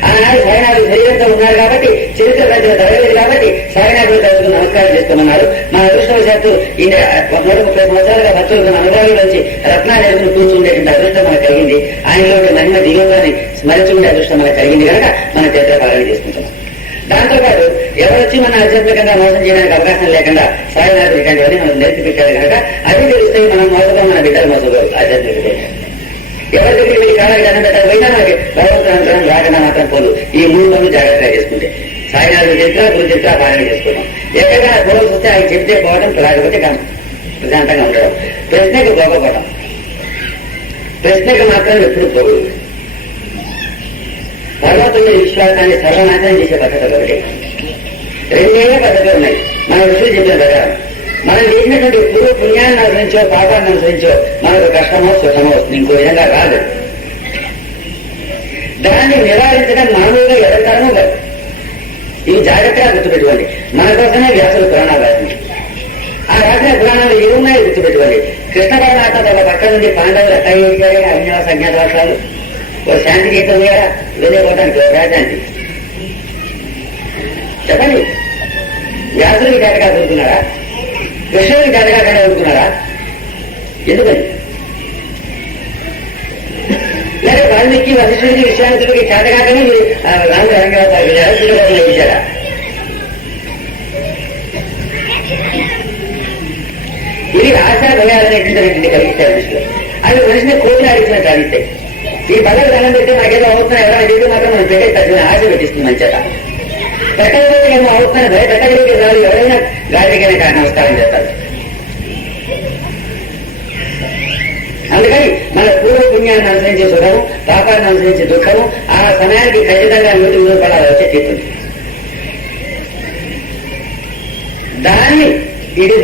ఆనాడు సాయినాథుడు శరీరంతో ఉన్నారు కాబట్టి, చరిత్ర ప్రజలు తరగలేదు కాబట్టి సాయినాథుడు తరచుకు నమస్కారం చేసుకోమన్నారు. మా అదృష్టవశాత్తు ఈ 130 సంవత్సరాలుగా భక్తులకు అనుభవాల నుంచి రత్నాలు ఎదుగును కూర్చుండేటువంటి అదృష్టం మనకు కలిగింది. ఆయనలో మహిమ దివ్యంగాన్ని స్మరించుకునే అదృష్టం మనకు కలిగింది కనుక మన చరిత్ర పాలన చేసుకుంటున్నాం. దాంతోపాటు ఎవరొచ్చి మన ఆధ్యాత్మికంగా మోసం చేయడానికి అవకాశం లేకుండా సాయినాథుడు ఇలాంటివన్నీ మనం నేర్పి పెట్టారు కనుక అది తెలిస్తే మనం మోసగా మన బిడ్డలు మోసపోరు. ఆధ్యాత్మిక ఎవరి దగ్గర వెళ్ళి కాళ్ళకి దండం పెట్టాలి పోయినా మనకి భగవంతుడు రాకుండా మాత్రం పోదు. ఈ 3 పనులు జాగ్రత్తగా చేసుకుంటే సాయినాథుడు చరిత్ర, గురు చరిత్ర పాలన చేసుకోవడం. ఎక్కడైనా పోవాల్సి వస్తే ఆయన చెప్తే పోవడం, లేకపోతే ప్రశాంతంగా ఉండడం. ప్రశ్నకు పోకపోవడం, ప్రశ్నకు మాత్రం ఎప్పుడు పోదు. భగవంతుడి విశ్వాసాన్ని సర్వనాశనం చేసే పద్ధతులు ఒకటి, 2 పద్ధతులు ఉన్నాయి మన ఋషులు చెప్పిన ప్రకారం. మనం చేసినటువంటి పూర్వ పుణ్యాన్ని అనుసరించో పాపాన్ని అనుసరించో మనకు కష్టమో సుఖమో వస్తుంది, ఇంకో విధంగా రాదు. దాన్ని నివారించడం మామూలుగా ఎవరికారమో కాదు. ఇవి జాగ్రత్తగా గుర్తుపెట్టుకోండి. మన కోసమే వ్యాసులు పురాణాలు రాసింది. ఆ రాసిన పురాణాలు ఏమున్నాయో గుర్తుపెట్టుకోండి. కృష్ణ పరమాత్మ తన పక్క నుండి పాండవులు ఎట్లా ఏడిచారే అజ్ఞాత అజ్ఞాతవాసాలు, ఓ శాంతి గీతం కదా వెళ్ళిపోవడానికి ప్రశాంతి చెప్పండి. వ్యాసుడికి కథగా కోరుకున్నారా? కృష్ణుడికి కథగా కోరుకున్నారా? ఎందుకని? లేదా వాల్మీకి వశిష్ఠుడికి విశ్వామిత్రుడికి కథగానే మీరు రాముడు రంగవతారు ఇచ్చారా? ఇవి ఆశా భయాలనేటువంటి కలిగిస్తాయి మనుషులు. అవి మనిషిని కోరిన అడిగినట్టు అడిగిస్తాయి. ఈ బలం దండం పెడితే నాకేదో అవుతున్నా ఎవరైనా అడిగితే మాత్రం మనం పెట్టే తగ్గిన ఆశ పెట్టిస్తుంది మంచిగా. పెట్టకపోతే ఏమో అవుతున్నాను భయ పెట్టగలిగే రాదు. ఎవరైనా గాలికైనా నమస్కారం చేస్తారు. అందుకని మన పూర్వ పుణ్యాన్ని అనుసరించే సుఖము, పాపాన్ని అనుసరించే దుఃఖము ఆ సమయానికి ఖచ్చితంగా 100 పడాలి వచ్చే తీరుతుంది. దాన్ని ఇటు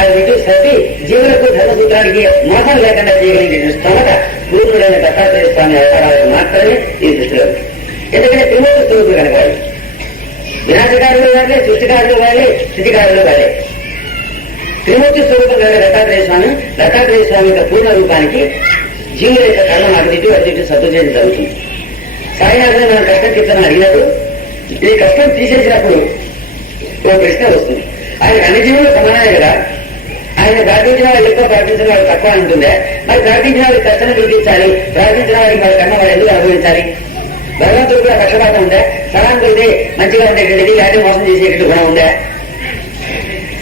అది ఇటు సతి జీవులకు ధర్మసూత్రానికి మోసం లేకుండా చేయగలిగిన స్తోమత పూర్ణుడైన దత్తాత్రేయ స్వామి అవతారాలకు మాత్రమే ఈ దృష్టిలో. ఎందుకంటే త్రిమూర్తి స్వరూపులు కనుక వాళ్ళు వినాశకారులు వాళ్ళే, సృష్టికారులు వాళ్ళే, స్థితికారులు వాళ్ళే. త్రిమూర్తి స్వరూపం కనుక దత్తాత్రేయ స్వామి యొక్క పూర్ణ రూపానికి జీవుల యొక్క కర్మం అటు ఇటు సత్తు చేయడం జరుగుతుంది. సాయినాథుని మనం కష్టం తీర్చని అడిగినప్పుడు ఈ కష్టం తీసేసినప్పుడు ఓ ప్రశ్న వస్తుంది. ఆయన అన్ని జీవులు సమానమే కదా. ఆయన ప్రార్థించిన వాళ్ళు ఎక్కువ, ప్రార్థించిన వాళ్ళు తక్కువ ఉంటుందే. మరి ప్రార్థించిన వాళ్ళకి కష్టం పిలిపించాలి, ప్రార్థించిన వారికి వారి కన్నా వారు ఎందుకు అనుభవించాలి? భగవంతుడు కూడా పక్షపాతం ఉందా? సలాం కొడితే మంచిగా ఉండేటువంటిది, లేకపోతే మోసం చేసేటువంటి గుణం ఉందా?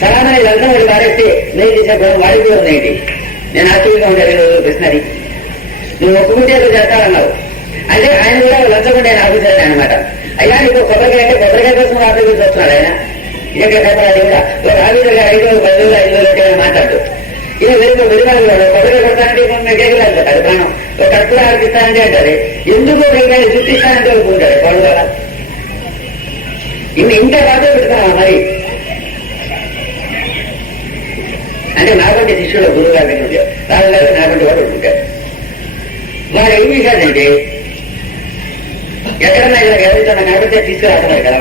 సలాం అనే లంచం వాడు పారేస్తే నేను చేసే గుణం వాడికి కూడా ఉన్నాయండి. నేను ఆశ్చర్యంగా ఉండే ప్రశ్న అది. నువ్వు ఒప్పుకుంటే ఏదో చేస్తానన్నావు అంటే ఆయన కూడా లంచకుండా ఆయన ఆఫీసర్ అనమాట. అయ్యా నీకు కొబ్బరికాయ అంటే కొబ్బరికాయ కోసం ఆఫీస్ గురించి వస్తున్నాడు ఆయన. ఇదే అది కూడా ఒక ఆఫీసర్ గారు 5,000, 10,000, 5,000 అంటే మాట్లాడుతూ ఇక వెలుగులు కొబ్బరికాయ కొడతానంటే కేకులు అది ప్రాణం. ఒక కడుపులో ఆడిపిస్తానంటే అంటారు. ఎందుకు వెలుగాలి చూపిస్తానంటే ఒప్పుకుంటాడు వాళ్ళు కదా. ఇంకా బాధ పెడతామా మరి? అంటే నాకంటే శిష్యుడు గురువు గారి ఉంటే రాజుగారు నాకంటే వాడు ఒప్పుకుంటాడు. వాడు ఏం చేశాడంటే ఎక్కడన్నా ఇలా ఎవరితో కాబట్టి తీసుకురాస్తున్నారు కదా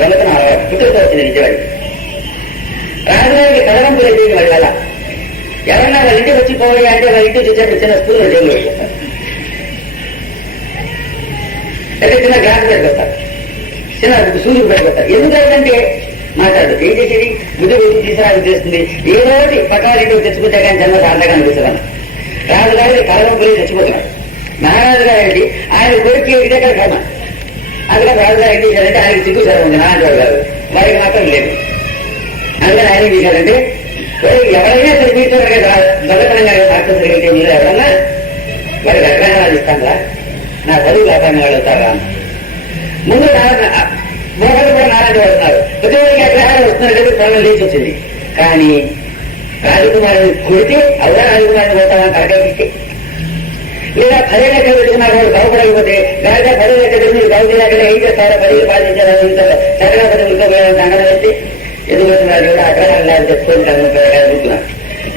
గమతం పుట్టుకతో వచ్చింది నిజవాడి. రాజుగారికి కలవంపులు అయితే వాళ్ళ వల్ల ఎవరన్నా వాళ్ళ ఇంటికి వచ్చి పోవాలి అంటే వాళ్ళ ఇంటికి వచ్చాక చిన్న స్కూల్లో జైలు పెట్టేస్తారు, లేదా చిన్న గ్లాస్ పెట్టుకొస్తారు, చిన్న సూర్యుడు పెట్టుకొస్తారు. ఎందుకంటే మాట్లాడు ఏం చేసేది బుద్ధి బుద్ధి తీసుకురాని చేస్తుంది. ఏదో ఒకటి పట్టారెడ్డి తెచ్చుకుంటే కానీ జన్మ సార్థంగా అనిపిస్తున్నాను. రాజుగారికి కలవంపులు చచ్చిపోతున్నాడు. మహారాజు గారికి ఆయన కోరిక ఇదే కర్మ. అందుకని రాజుగారు ఏం చేశారంటే ఆయనకి సిగ్గు సరే ఉంది నారాయణరావు గారు, వారికి మాత్రం లేదు. అందుకని ఆయన ఏం చేశారంటే ఎవరైనా సరే మీతో దొంగతనంగా సాక్ష్యం జరిగితే మీరు ఎవరన్నా వారికి అగ్రహణాలు ఇస్తారా, నా చదువులు అగ్రహణాలు అవుతారా? ముందు మోహన్ కూడా నారాయణ వాడుతున్నారు. ప్రతి ఒక్కరికి అగ్రహాలు వస్తున్నారు కదా, త్వరలో లేచి వచ్చింది. కానీ రాజకుమారుని కొడితే అవునా రాజకుమారుని కొడతామని తరగతిస్తే, లేదా 10 లెక్క పెట్టుకున్నారు వాళ్ళు బాగుపడకపోతే గాడిగా 10 లెక్క పెట్టి మీరు బాగుపడలేక ఏం చేస్తారో 10 పాటించారు చక్కగా పదవులతో దండన పెట్టి ఎదుగుతున్నారు కూడా అగ్రహాలు లేకపోతే తెచ్చుకుంటున్నారు.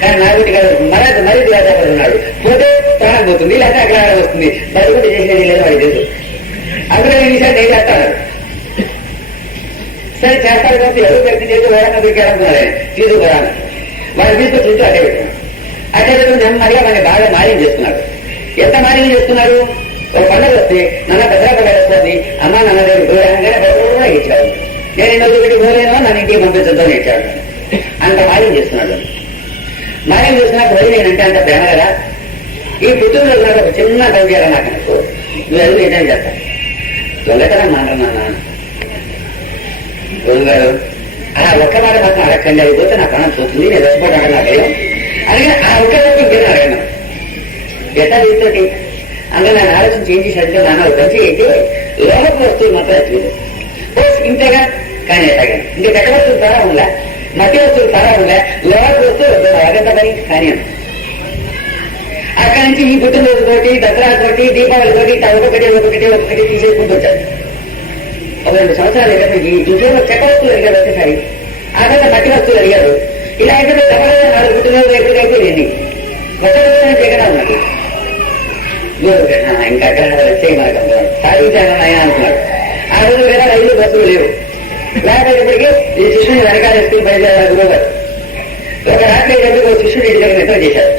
కానీ నాగుటి గారు మరీ దురాశపడి ఉన్నాడు. పోతే ప్రాణం పోతుంది, లేకపోతే అగ్రహారం వస్తుంది. బతుకుంటే చేసేది లేదు వాడికి తెలుసు. అగ్రహం విషయాలు నేను చేస్తాను సరే చేస్తారు కాబట్టి ఎవరు వ్యక్తి చేసి వేరంగా దొరికారనుకున్నారు ఆయన తీసుకురాను. వాడు తీసుకొచ్చి ఇంటూ అట్టే పెట్టినాడు. అట్టే పెట్టుకుని నెమ్మదిగా వాడిని బాగా మాయం చేస్తున్నాడు. ఎంత మాయం చేస్తున్నారు? ఒక పండుగ వస్తే నాన్న భద్రా పండుగ వస్తుంది, అమ్మ నాన్న దగ్గర గోరాగానే భద్రంగా ఇచ్చాడు. నేను ఎన్నో పెట్టి గోలేనో నన్ను ఇంటికి పంపించద్దు అని ఇచ్చాడు. అంత మాయం చేస్తున్నాడు. మాయం చేస్తున్నప్పుడు వరి నేనంటే అంత ప్రేమ కదా. ఈ పుత్తూరులో నాకు ఒక చిన్న దౌర్యాల నాకు అనుకో నువ్వు ఎదురు ఏదైనా చేస్తా దొంగతనం మాట్లాడినా గురుగారు అలా ఒక్క మాట మాత్రం అడగండి, అయిపోతే నా ప్రాణం పోతుంది, నేను రెచ్చిపోతాను నా భయం అలాగే ఆ ఒక్క రోజు ఇంకేం అడగను ఎట్లా దీంతో అందులో నేను ఆలోచించి ఏం చేసి నాన్న మంచి అయితే లోహపు వస్తువులు మాత్రం ఎత్తులేదు ఇంతేగా. కానీ ఎట్లాగా ఇంకా పెద్ద వస్తువులు తరా ఉందా, మధ్య వస్తువులు తరా ఉందా, లోహపు వస్తువులు అదంతా పని కానీ అక్కడి నుంచి ఈ పుట్టినరోజు తోటి దసరా తోటి దీపావళి తోటి ఒక్కొక్కటి తీసేసుకుంటూ వచ్చారు. ఒక 2 సంవత్సరాలు ఎక్కడికి ఇంకేమో చెక్క వస్తువులు అడిగారు ఒకేసారి, ఆ తర్వాత మట్టి వస్తువులు అడిగారు. ఇలా అయితే డబ్బులు 4 పుట్టినరోజు ఎక్కడికైపోయింది కొత్త రోజు చేయగా ఉన్నాడు. ఇంకా అగ్రహాలు వచ్చాయి మనకు అంటున్నాడు, సాధించాను ఆయన అంటున్నాడు. ఆ రోజు కదా రైలు బస్సులు లేవు. లేకపోయేటప్పటికీ ఈ శిష్యుని వెనకాల వేసుకుని బయలుదేరారు గురువుగారు. ఒక రాత్రి అయ్యేటప్పుడు శిష్యుడు ఇంటి దగ్గర నిద్ర చేశారు.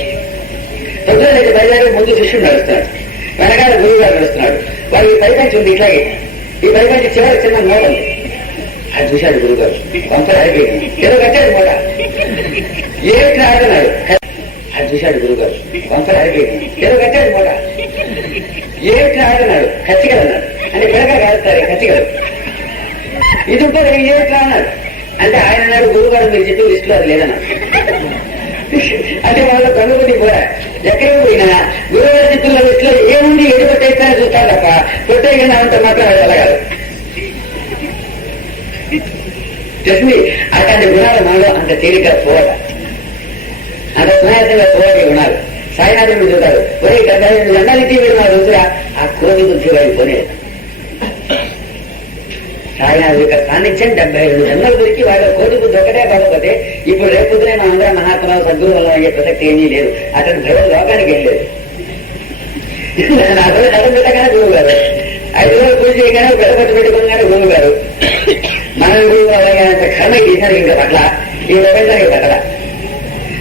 పొద్దున అయితే బయలుదేరి ముందు శిష్యుడు నడుస్తున్నాడు, వెనకాల గురువు గారు నడుస్తున్నాడు. వాడు ఈ పైపంచి ఉంది ఇట్లాగే, ఈ పైపంచి చివరి చిన్న మూట ఉంది. అది చూశాడు గురువు గారు, పంపలు ఆడిపోయింది, ఏదో కట్టాడు మూట ఏమిటి ఆడుతున్నాడు. అది చూశాడు గురువు గారు, పంపలు ఆడిపోయింది, ఏదో కట్టాడు మూట ఏమిటి ఆడుతున్నాడు. కచ్చిగలన్నాడు అంటే పిల్లగా కాలుతారు కచ్చిగలరు. ఇది ఉంటుంది ఏమిట్లా అన్నాడు అంటే ఆయన అన్నాడు గురువు గారు మీరు చెప్పిన లిస్టులో అది లేదన్నాడు. అంటే వాళ్ళ కనుగొని పోయా ఎక్కడికి పోయినా గురువు గారి చెప్పిన లిస్టులో ఏముంది ఏది కొట్టేస్తానని చూస్తాను తప్ప కొట్టేయకుండా అంత మాత్రం అది వెళ్ళగారు. తెలిసింది అట్లాంటి గుణాలు మనలో అంత తేలిగ్గా పోవట, అంత సునాయాసంగా పోవే గుణాలు. సాయినాథుడు చూడారు ఒరే 72 గంటలకి వీడు మా రోజుగా ఆ కోటి బుద్ధి వాడి పోలేదు. సాయినాథు యొక్క సాన్నిధ్యం 72 జన్మలు దొరికి వాళ్ళ కోటి బుద్ధి ఒకటే పడకపోతే ఇప్పుడు రేపొద్దునే మా అందరం మహాత్మాలు సద్గురు వల్ల అయ్యే ప్రసక్తి ఏమీ లేదు. అతను దేవుడు లోకానికి వెళ్ళలేదు. అతను కథం పెట్టగానే గురువు గారు 5 రోజులు పూజ చేయగానే పెద్దపట్టు పెట్టుకోగానే గురువు గారు మన గురువు అలాగే కర్మ చేశారు. ఇంకా పట్ల ఈ ప్రపంచానికి పట్ల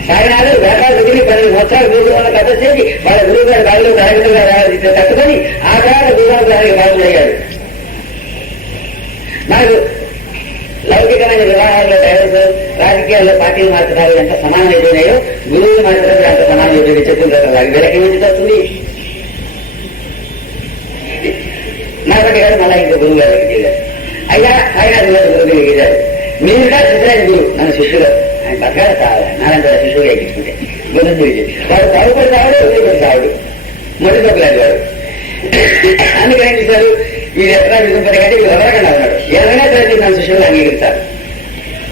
సాయినాథు వేటాలు వదిలి 12 సంవత్సరాలు గురువు వల్ల కథ చేసి వాళ్ళ గురువు గారి బావిలో తరగతిగా తట్టుకొని ఆ తర్వాత గురువు గారికి బాగుపయ్యాడు. మనకు లౌకికమైన వివాహాల్లో డైవర్స్ రాజకీయాల్లో పార్టీలు మార్చడాలు ఎంత సమానం అయిపోయినాయో గురువులు మార్చడం అంత సమానం అయిపోయింది. చెప్పుకుంటారు వీళ్ళకి ఏమిటి వస్తుంది. నాగటి గారు మళ్ళా ఇంకా గురువు గారు దగ్గరికి వెళ్ళారు. అయ్యా ఆయన గురువు దగ్గరికి వెళ్ళారు. మీరు కూడా శిష్యులైన గురువు నన్ను శిష్యుడు ఆయన బతకాల సాగు నారాయణ శిష్యుడు ఎక్కించుకుంటే గురువు గురించి వాడు బాగుపడి సాగుడు వదిలిపడి సాగుడు మొదటి తప్పులాంటి వాడు. అందుకని ఏం చేశారు వీడు ఎక్కడ విధంపడి కంటే వీడు ఎవరకన్నా ఉన్నాడు. ఎవరైనా సరే నన్ను శిష్యులు అంగీకరిస్తారు.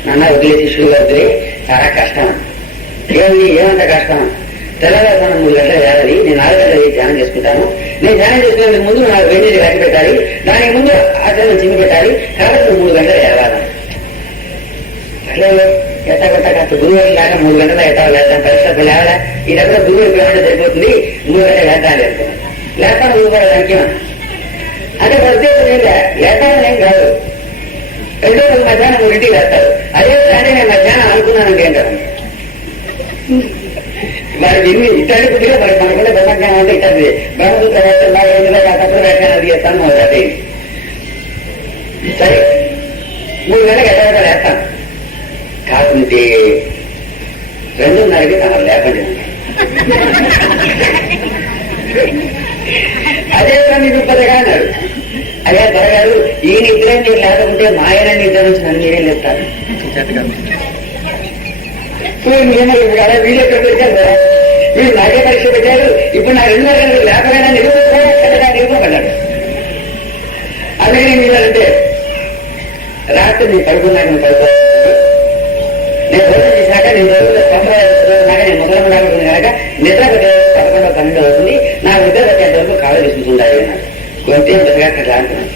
నాన్న వదిలే శిష్యులుగా వదిలే చాలా కష్టం. ఏమంత కష్టం? తెల్లవారుజామున 3 గంటలు వేయాలి. నేను 4 గంటలు ధ్యానం చేసుకుంటాను. నేను ధ్యానం చేసుకునే ముందు 4 వేడి రాసి పెట్టాలి. దానికి ముందు ఆచరణ చిన్ని పెట్టాలి. కాబట్టి 3 గంటలు వేయాలి. అట్లే ఎట్టగొట్ట కాస్త గురువు లాగా 3 గంటల ఎట్టా లేస్తాను పరీక్షకు లేవడా ఈ దగ్గర గురువు ఎప్పుడైనా సరిపోతుంది 3 గంటలు లేస్తాను లేస్తాను లేస్తాను నువ్వు కూడా దానికేమన్నా అంటే ప్రత్యేకం ఏం లేస్తాను ఏం కాదు. 2 రోజులు మధ్యాహ్నం 3 లేస్తారు. అదే అంటే నేను మధ్యాహ్నం అనుకున్నాను ఏంటారు మరి విని ఇట్లాంటి కొద్దిగా మరి మనకుంటే బ్రహ్మజ్ఞానం అంటే ఇట్లాంటి బ్రహ్మసూత్ర తత్వ వ్యాఖ్యానం అది చేస్తాను అదే సరే 3 గంటలకు ఎక్కడ లేస్తాను. కాకుంటే 2:30కి తమరు లేకండి. అదే మీకు పదగా అన్నాడు. అదే త్వరగారు ఈ నిద్ర మీరు లేకుంటే మాయన నిద్ర నుంచి నన్ను మీరేం లేస్తారు. నేను ఇప్పుడు అలా వీడియో పెట్టారు కదా వీళ్ళు నాకే పరీక్ష పెట్టారు. ఇప్పుడు నా 2 గంటలు లేకపోయినా నిరూపడ్డాడు. అందుకని మీరంటే రాత్రి నేను పడుకున్నాక నేను భోజనం చేశాక దూరం ఉండబడుతుంది కనుక నిద్ర పెట్టే 11, 12 అవుతుంది. నా నిద్ర పెట్టేంత వరకు కాళ్ళు తీసుకుంటుండాలి అన్నాడు. కొంటే బెదగా అంటున్నాడు.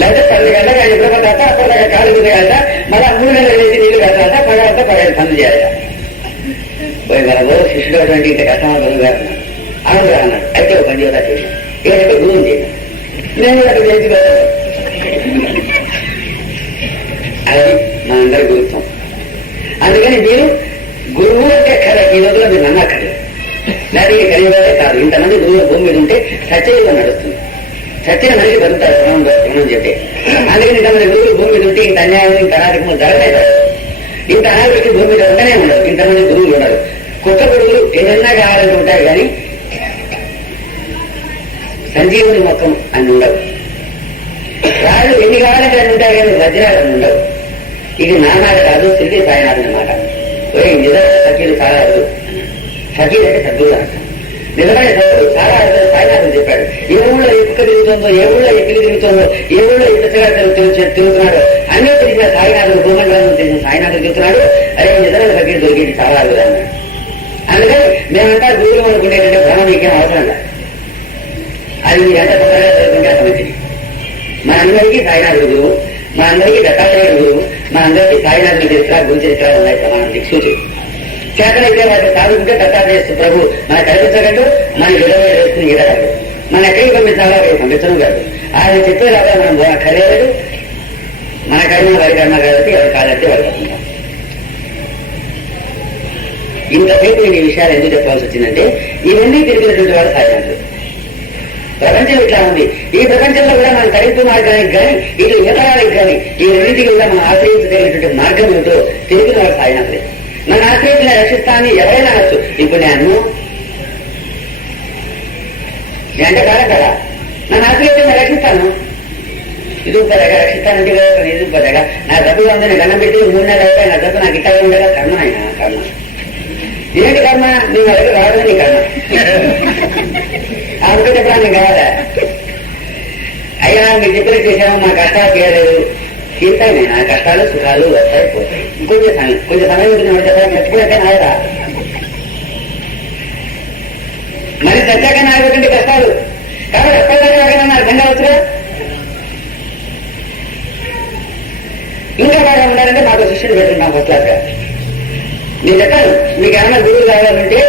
లేదా 10 గంటలకు ఆయన నిద్ర పడ్డాక అప్పటిదాకా కాళ్ళు కుదగాలట, మళ్ళా 3 నెలలు వేసి నీళ్లు కట్టాలట, పగలంతా 15 పనులు చేయాలట. పోయి మన శిష్యుడు అటువంటి ఇంత కష్టమా బరువు గారు అన్నాడు. అవునుగా అన్నాడు. అయితే ఒక పని చేత చేసి ఏంటంటే గురువు చేయను, నేను అక్కడ చేసి పెట్టాను. అది మనందరి గురుత్వం. అందుకని మీరు గురువు అంటే కథ ఈ రోజులో మీరు నమ్మక్కర్లేదు. లేదా ఇది కలిగే కాదు. ఇంతమంది గురువుల భూమి మీద ఉంటే సత్యయుగం నడుస్తుంది. సత్య మనిషి బతుకుతారు మనం చెప్పే. అందుకని ఇంతమంది గురువులు భూమి మీద ఉంటే ఇంత అన్యాయం, ఇంత అనాధికము జరగలేదు. ఇంత అనావృష్టి భూమి మీద ఉండనే ఉండదు. ఇంతమంది గురువులు ఉండరు. కొత్త గురువులు ఏదన్నా కావాలని ఉంటాయి కానీ సంజీవుని మొత్తం అని ఉండవు. రాళ్ళు ఎన్ని కావాలంటే అని ఉంటాయి కానీ వజ్రాలు అని ఉండవు. ఇది నా మాట కాదు, శిల్పి సాయినాథుని మాట. నిజమైన సఖీలు చాలా అర్థం. సఖీలు అంటే సద్గురు అర్థం. నిజమైన సద్గురు చాలా అర్థం సాయినాథుని చెప్పాడు. ఏ ఊళ్ళో ఎక్క తిరుగుతుందో, ఏ ఊళ్ళో ఎక్కిలి తిరుగుతుందో, ఏ ఊళ్ళో ఇంతగా తిరుగుతున్నాడో అన్నీ తెలిసిన సాయినాథుడు, భూమండలం తెలిసిన సాయినాథుడు చెప్తున్నాడు. అరే నిజమైన సఖీలు దొరికేది చాలా అర్థం అన్నాడు. అందుకని మేమంతా గురువులు అనుకునేటంటే భ్రమ మీకేం అవసరం లేదు. అది మీరు ఎంత తొందరగా చదువుకుంటే మంచిది. మా అందరికీ సాయినాథుడు గురువు, మా అందరికీ దత్తాత్రేయుడు గురువు, మా అందరికీ సాయినాథుడి చరిత్ర, గురు చరిత్ర ఉన్నాయి. సమానం దిక్సూచి చేతనైతే వాటిని సాగుతుంటే దత్తాత్రేయ ప్రభు మన కల్పించగలడు, మన విలువైన వేసుకుని ఈడగలడు. మన ఎక్కడికి పంపించాలో అక్కడికి పంపించడం కాదు. ఆయన చెప్పేలాగా మనం ఖరీదు. మన కర్మ వారి కర్మ కాబట్టి ఎవరి కాదంటే వారు కట్టుకుంటాం. ఇంతసేపు నేను ఈ విషయాలు ఎందుకు చెప్పాల్సి వచ్చిందంటే ఇవన్నీ తిరిగినటువంటి వాడు సాయినాథుడు. ప్రపంచం ఇట్లా ఉంది. ఈ ప్రపంచంలో కూడా మనం కరెక్ట్ మార్గానికి కానీ ఇటు ఇతరానికి కానీ ఈ రెండింటికి కూడా మనం ఆశ్రయించగలిగినటువంటి మార్గం ఏమిటో తెలిపిన వాడు సాయినాథుడే. నన్ను ఆశ్రయించిన రక్షిస్తానని ఎవరైనా అనొచ్చు. ఇప్పుడు నేను అంటే కాదు కదా, నన్ను ఆశ్రయించిన రక్షిస్తాను, ఇది పదగా రక్షిస్తానంటే కదా, ఇది పదగా నా డబ్బులు అందరినీ గణం పెట్టి 3 నెలలు అయిపోయి నా డబ్బు నాకు ఇట్లా ఉండగా కర్మ అయినా కర్మ. ఏంటి కర్మ? నేను అడిగి రాదు నీ కర్మ. అందుకే చెప్పడా నేను కావాలా? అయ్యా మీరు చెప్పిన చేసాము, మా కష్టాలు తీయలేదు. తీరుతాయి, నా కష్టాలు సుఖాలు వస్తాయి పోతాయి. కొంచెం సమయం ఉంటుంది. చచ్చిపోతే నాయరా మరి చచ్చాక నాయకుంటే కష్టాలు కాబట్టి ఎప్పటికైనా అర్థం కావచ్చుగా. ఇంకా బాగా ఉండాలంటే మాకు శిష్యుడు పెట్టుకుంటాం ఫస్ట్ క్లాస్ గా. నేను చెప్పాను, మీకు ఏమైనా గురువులు కావాలంటే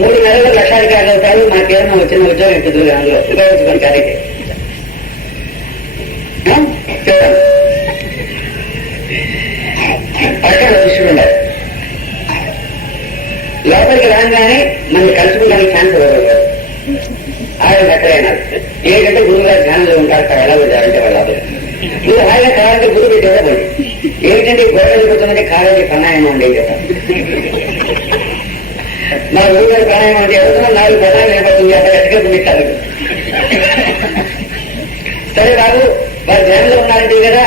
3 నెలలు లక్షాధికారులు అవుతారు. మాకేమన్నా వచ్చిన ఉద్యోగం ఇస్తుంది అందులో ఉపయోగించుకోండి. కార్యక్రమం చెప్పాను. పక్కన శిష్యుడు ఉండాలి. లోపలికి రాగానే మనం కలుసుకుంటానికి ఛాన్స్ ఇవ్వగలరు. ఆయన ఎక్కడైనా ఏంటంటే గురువు గారు ధ్యానంలో ఉంటారు. ఎలా వెళ్ళారంటే వాళ్ళ నువ్వు హాయిగా కావాలంటే గురువు పెట్టి ఇవ్వబడి ఏమిటంటే గొడవలు పోతున్నది కావాలంటే ప్రాణాయామం ఉండేది కదా. మా గురువు గారు ప్రాణాయామం అంటే ఎవరితో 4 ప్రధానం నిలబడుతుంది. అంత గట్టిగా చూపిస్తారు. సరే బాబు వారు ధ్యానంలో ఉన్నారంటే కదా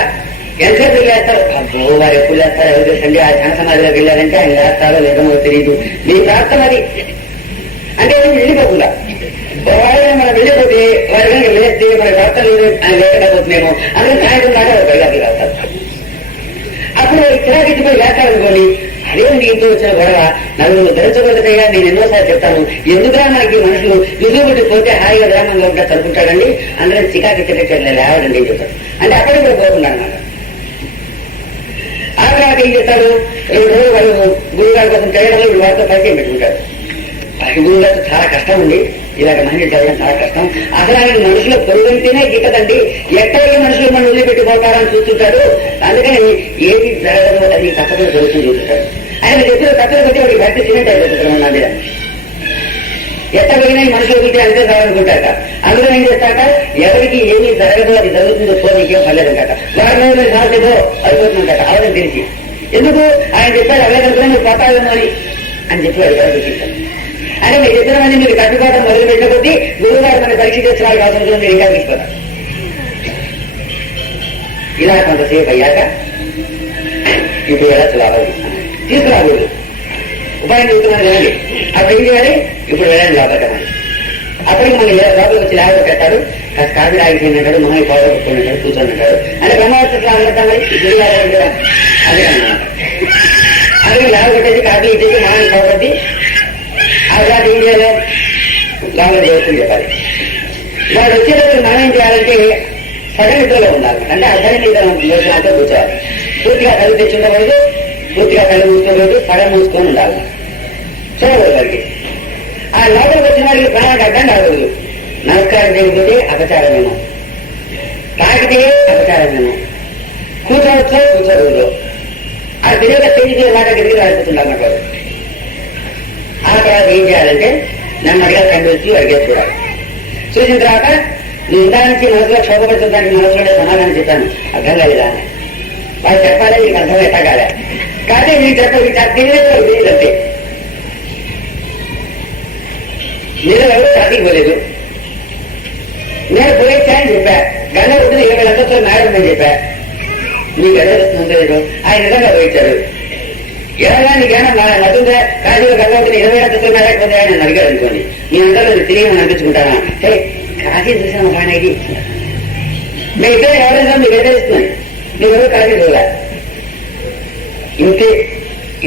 ఎంతసేపు వెళ్ళేస్తారు. అబ్బో వారు ఎప్పుడు లేస్తారు ఎవరు తెలుసండి. ఆ ధ్యాన సమాధిలోకి వెళ్ళారంటే ఆయన లేస్తారో లేదో తెలియదు. మీ ప్రార్థన అది అంటే వెళ్ళిపోకుండా మనం వెళ్ళిపోతే వారి కనుక లేస్తే మన ప్రార్థన లేదు ఆయన లేకపోతున్నామో అందుకని సాయంత్రం దాకా బయటకు రాస్తారు. అప్పుడు చిరాకెత్తిపోయి లేస్తారనుకోండి, అదేంటి ఇంట్లో వచ్చిన గొడవ నలుగురు ధరించబోతుంటేగా నేను ఎన్నోసార్లు చెప్తాను. ఎందుకురా మనకి మనుషులు విజుబుట్టి పోతే హాయిగా గ్రామంలో ఉంటా చదువుకుంటాడండి, అందరం చికాకెత్తినట్టు లేవడండి ఏం చెప్తారు. అంటే అక్కడికి కూడా పోకుండా అనమాట. ఆ తర్వాత ఏం చేస్తాడు, 2 రోజులు వాళ్ళు గురువుగారి కోసం చేయడంలో వీళ్ళు వారితో పరిచయం పెట్టుకుంటారు. గురువుగారితో చాలా కష్టం ఉంది, ఇలాగ మహిళలు చదవడం చాలా కష్టం. అసలు ఆయన మనుషులు పొరుగంటేనే గిట్టదండి, ఎక్కడికి మనుషులు మనం వదిలిపెట్టిపోతారని చూస్తుంటాడు. అందుకని ఏది జరగదు అది తప్పకుండా జరుగుతుంది చూస్తుంటాడు. ఆయన చెప్పిన తప్పని బట్టి వాడికి భక్తి సిమెంట్ అయిపోతున్నాడు నా మీద. ఎక్కడ పోయినా ఈ మనుషులు వదిలితే అంతే జరగనుకుంటాక. అందులో ఏం చేస్తాక ఎవరికి ఏమీ జరగదు అది జరుగుతుందో పోనీకేం పర్లేదంటాక. వారి మీద సాధ్యదో అయిపోతుందంట అవడం తెలిసి. ఎందుకు ఆయన చెప్పాడు అవే మీరు పోతావేమో అని చెప్పి వాడు చూపిస్తాను. అంటే మీరు చెప్పినవన్నీ మీరు కట్టుకోవడం మొదలు పెట్టిన కొద్దీ గురువు గారు మన పరీక్ష చేసిన వాళ్ళకి అవసరం మీరు ఇంకా తీసుకున్నారు. ఇలా కొంతసేపు అయ్యాక ఇప్పుడు ఎలా తీసుకురాకూడదు ఉపాయం చెబుతున్నాను కదండి. అప్పుడు ఏం చేయాలి? ఇప్పుడు వెళ్ళండి లోపలికమని. అప్పటికి మన లోపలికి వచ్చి లేకపోతే పెట్టాడు, కాస్త కాఫీ తాగిపోయింది అంటాడు, మొహం పౌడర్ పెట్టుకుని అంటాడు, కూర్చొని అంటాడు. అంటే బ్రహ్మవర్షంలో అందడం మరి గురువు గారు అదే అన్నమాట. అందుకని లాభ కొట్టేసి కాఫీ ఇచ్చేసి మనం కాబట్టి ఆ తర్వాత ఏం చేయాలి, లాభం చేసుకుని చెప్పాలి. వాడు వచ్చేటప్పుడు మనం ఏం చేయాలంటే సగం నిద్రలో ఉండాలి. అంటే అర్థం యోచనతో కూర్చోవాలి. పూర్తిగా కళ్ళు తెచ్చుకోకూడదు, పూర్తిగా కళ్ళు మూసుకోకూడదు, సగం మూసుకొని ఉండాలి. చూడకూడదు వారికి. ఆ లోపలికి వచ్చిన వారికి ప్రాణానికి అర్థం కాకూడదు. నమస్కారం చేయకపోతే అపచారమేమో, తాకితే అపచారమేమో, కూర్చోవచ్చో కూర్చోకూడదు. ఆ తెలియక తెలిసి మాట గిరిగి రాడిపోతుందన్నమాట. ఆ తర్వాత ఏం చేయాలంటే నెమ్మదిగా కళ్ళు వచ్చి అడిగేసి చూడాలి. చూసిన తర్వాత నువ్వు ఇందా నుంచి మనసులో క్షోభపడుతుందానికి మనసులోనే సమాధానం చెప్పాను, అర్థం కాలేదా అని వాళ్ళు చెప్పాలి. నీకు అర్థం ఎట్టా కాలే కాదే నీకు చెప్పాలి. తెలియదంటే మీరు ఎవరు షాపింగ్ పోలేదు, నేను పోయేచ్చాయని చెప్పా. గంట వద్దు 20 లక్షలతో మేడం అని చెప్పా. మీకు ఎదురుస్తుందో ఆయన నిజంగా పోయించాడు. ఎవరైనా నీకేమన్నా మతుందా కాశీలో గంగవతిని 20 లక్షలతో మేడకపోతే ఆయన అడిగాడు అనుకోండి, మీ అందరూ తిరిగి అనిపించుకుంటానా? సరే కాశీ చూసాను ఆయన ఇది మీ ఇద్దరు ఎవరైనా మీకు ఎదురుస్తున్నాయి, మీరెవరు కాశీ చూడాలి. ఇంతే,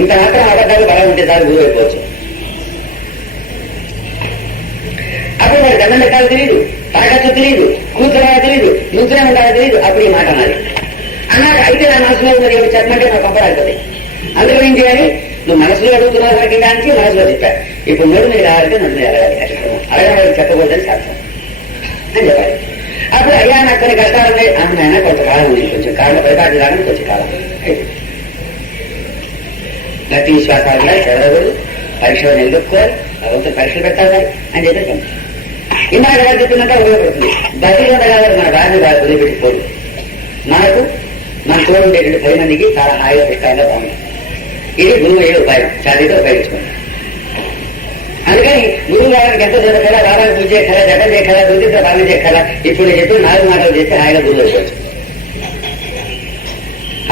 ఇంత మాత్రం అబద్ధాలు బలం ఉంటే చాలు గురువు అయిపోవచ్చు. అప్పుడు వాడు దండం పెట్టాలో తెలియదు, తాకచ్చు తెలియదు, కూర్చోవాలో తెలియదు, నుంచునే ఉండాలో తెలియదు. అప్పుడు ఈ మాట అన్నది అన్నాడు. అయితే నా మనసులో ఉన్నది ఏమి చెప్పమంటే నాకు పంపరాకపోతే అందుకని ఏం చేయాలి, నువ్వు మనసులో అడుగుతున్నావు కనుక దానికి మనసులో చెప్పా. ఇప్పుడు నోడు మీద రావాలంటే నన్ను అడగాలి, అడగడానికి చెప్పకూడదని శాస్త్రం అని చెప్పాలి. అప్పుడు అయ్యా నాకు కొన్ని కష్టాలు ఉన్నాయి అన్న, కొంతకాలం ఉంది, కొంచెం కాలంలో పరిపాటి రావడానికి కొంచెం కాలం గట్టి విశ్వాసాలు చదవకూడదు, పరీక్షలు నిలదొక్కుకోవాలి, భగవంతుడు పరీక్షలు పెట్టాలి అని చెప్పి ఇందాక ఎవరు చెప్పినట్టే ఉపయోగపడుతుంది. బతిగా మన భార్యను బాగా వదిలిపెట్టిపోదు. మనకు మన తోడు ఉండేటువంటి 10 మందికి చాలా హాయిగా పుష్కరంగా బాగుంది. ఇది గురువు అయ్యే ఉపాయం, శారీగా ఉపయోగించుకోండి. అందుకని గురువు గారికి ఎంత చదవగల, రావాలని పూజ చేయగల, జగన్ చేయగల, దుర్దితో బాగా చేయగల. ఇప్పుడు నేను చెప్పిన 4 మాటలు చేస్తే హాయిగా గురువు అయిపోవచ్చు.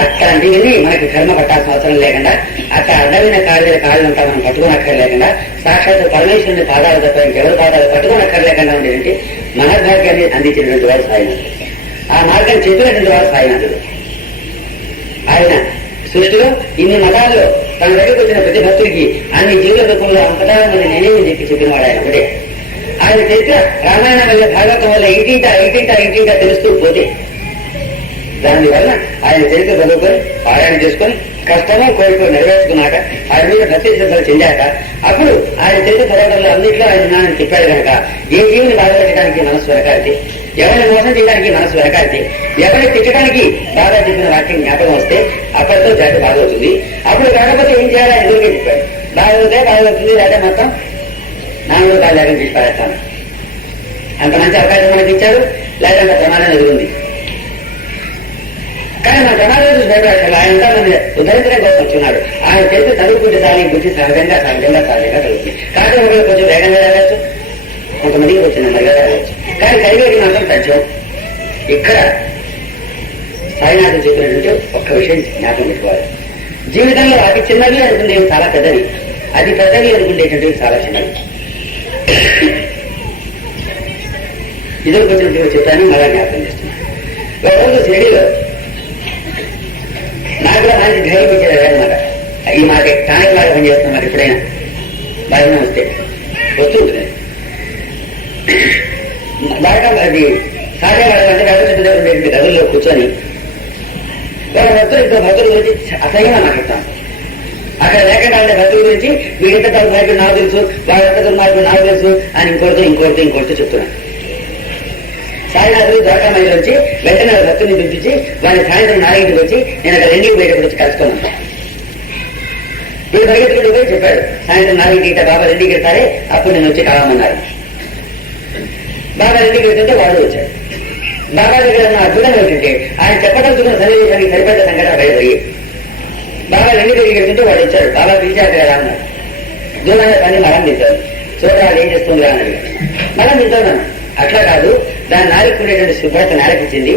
అట్లాంటివన్నీ మనకి కర్మ పట్టాల్సిన అవసరం లేకుండా, అట్లా అర్థమైన కాళ్ళు అంతా మనం పట్టుకోనక్కర్లేకుండా, సాక్షాత్ పరమేశ్వరుని పాదాలు తప్ప ఇంకెవరి పాదాలు పట్టుకోనక్కర్లేకుండా ఉండేటువంటి మహద్భాగ్యాన్ని అందించినటువంటి వాడు సాయినాథుడు. ఆ మార్గం చెప్పినటువంటి వాడు సాయినాథుడు. ఆయన సృష్టిలో ఇన్ని మతాల్లో తన దగ్గరకు వచ్చిన ప్రతి భక్తుడికి అన్ని జీవుల రూపంలో అంతటా మరి నేనేమి చెప్పిన వాడు ఆయన ఒకటే. ఆయన చరిత్ర రామాయణం వల్ల, భాగవతం వల్ల ఇంటింటా తెలుస్తూ పోతే దానివల్ల ఆయన చరిత్ర చదువుకొని పారాయణ చేసుకొని కష్టమో కోరికో నెరవేర్చుకున్నాక ఆయన మీద భక్తి శ్రద్ధలు చెందాక అప్పుడు ఆయన చరిత్ర చదవడంలో అన్నింటిలో ఆయన జ్ఞానాన్ని చెప్పాడు కనుక ఏ జీవుని బాధపెట్టడానికి మనసు వెనకాడితే, ఎవరిని మోసం చేయడానికి మనసు వెనకాడితే, ఎవరిని తిట్టడానికి బాగా చెప్పిన వాక్యం జ్ఞాపకం వస్తే అప్పటితో జాతి బాగవుతుంది. అప్పుడు కాకపోతే ఏం చేయాలి ఆయన ఎదురుగా చెప్పాడు. బాగవుతే బాగవుతుంది, లేదా మొత్తం 4 కాళ్ళు లేకుండా తీసుకురాస్తాను. అంత మంచి అవకాశం మనకి ఇచ్చాడు, లేదా అంత ప్రమాదం ఎదురుంది. కానీ మన ప్రమాదం చూసి భయపడాలి. ఆయన నన్ను ఉద్ధరించడం కోసం వచ్చున్నాడు. ఆయన చేసి చదువుకుంటే సాగి బుద్ధి సహజంగా చదువుతుంది. కాబట్టి ఒకరు కొంచెం వేగంగా చదవచ్చు, కొంతమందికి కొంచెం నెమ్మదిగా చదవచ్చు. కానీ కలిగేది మాత్రం తథ్యం. ఇక్కడ సాయినాథం చెప్పినటువంటి ఒక్క విషయం జ్ఞాపకం పెట్టుకోవాలి. జీవితంలో అతి చిన్నవి అనుకునేవి చాలా పెద్దవి, అతి పెద్దవి అనుకునేటువంటివి చాలా చిన్నవి. ఇద్దరు కొంచెం చెప్పాను, మళ్ళా జ్ఞాపకం చేస్తున్నాను. ఒకరోజు షిరిడీలో నాకు కూడా మంచి ధైర్యం ఇచ్చేది అనమాట. ఈ మాట టానిక్ లాగా పనిచేస్తున్నాం. మరి ఎప్పుడైనా బాగా వస్తే వస్తూ ఉంటుంది బాగా. అది సాధ్యపడాలంటే వేద దగ్గర ఉండేటువంటి గదుల్లో కూర్చొని వాళ్ళ భక్తులు ఇంకో భక్తుల గురించి అసహ్యంగా మాట్లాడతాం. అక్కడ లేకుండా ఉండే భక్తుల గురించి వీడింత దుర్మార్గుడు నాకు తెలుసు, వాళ్ళంత దుర్మార్గుడు నాకు తెలుసు అని ఇంకోటితో చెప్తున్నాను. సాయినాథుడు ద్వారకామయ్య వచ్చి వెంటనే భక్తుని పిలిపించి వాడిని సాయంత్రం 4ంటికి వచ్చి నేను అక్కడ 2కి బయటకు వచ్చి కలుసుకున్నాను. వీడు పరిగెత్తుకుంటూ పోయి చెప్పాడు, సాయంత్రం 4ంటికి బాబా 2కి వెళ్తారే, అప్పుడు నేను వచ్చి కలవమన్నారు. బాబా 2కి వెళ్తుంటే వాడు వచ్చాడు. బాబా దగ్గర ఉన్న అద్భుతం ఏంటంటే ఆయన చెప్పదలుచుకున్న సన్నివేశానికి సరిపడ్డ సంఘటన భయపడి బాబా 2కి వెళ్తుంటే వాడు వచ్చాడు. బాబా పిలిచారు కదా అన్నారు. దూరంగా పని మలం తీశారు. చూడాలి ఏం చేస్తుంది అన్నది. మలం తింటున్నాను. అట్లా కాదు, దాని నేలకు ఉండేటువంటి శుభ్రత నేలకిచ్చింది,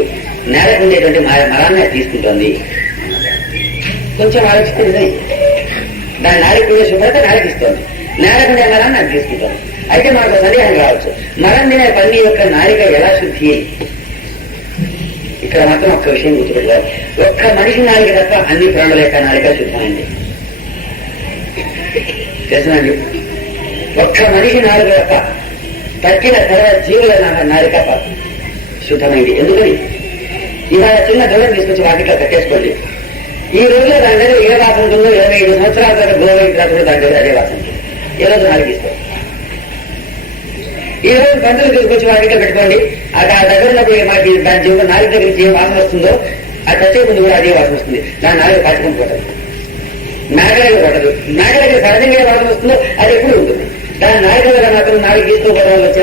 నేలకు ఉండేటువంటి మలాన్ని తీసుకుంటోంది. కొంచెం ఆలోచిస్తుంది. దాని నేలకు ఉండే శుభ్రత నేలకిస్తోంది, నేలకుండే మలాన్ని అది తీసుకుంటోంది. అయితే మనకు సందేహం రావచ్చు, మలం తినే పని యొక్క నాలిక ఎలా శుద్ధి? ఇక్కడ మాత్రం ఒక్క విషయం గుర్తుపెట్టాలి. ఒక్క మనిషి నాలిక తప్ప అన్ని ప్రాణుల యొక్క నాలిక శుద్ధమైంది. తెలుసునండి. ఒక్క మనిషి నాలుగు తప్ప తక్కిన తర్వాత జీవుల నాలుక శుద్ధమైంది. ఎందుకని ఇవాళ చిన్న దూరం తీసుకొచ్చి వాటిలో కట్టేసుకోండి. ఈ రోజులో దాని దగ్గర ఏ వాసన ఉంటుందో 25 సంవత్సరాల తర్వాత గోవైన తర్వాత కూడా దాని దగ్గర అదే వాసన ఉంటుంది. ఏ రోజు నాలుగు ఇస్తాం. ఈ రోజు పంతులు తీసుకొచ్చి వాటిలో పెట్టుకోండి. ఆ దగ్గర ఉన్నప్పుడు మనకి దాని జీవులు నాలుగు దగ్గర నుంచి ఏ వాసన వస్తుందో అది వచ్చే ముందు కూడా అదే వాసన వస్తుంది. దాని నాలుగు పట్టుకుని పోతుంది. మేక దగ్గర పట్టదు. మేక దగ్గర సహజంగా ఏ వాసన వస్తుందో అది ఎప్పుడు ఉంటుంది. దాని నాలుగు దగ్గర మాత్రం నాలుగు తీసుకోవడం వల్ల వచ్చే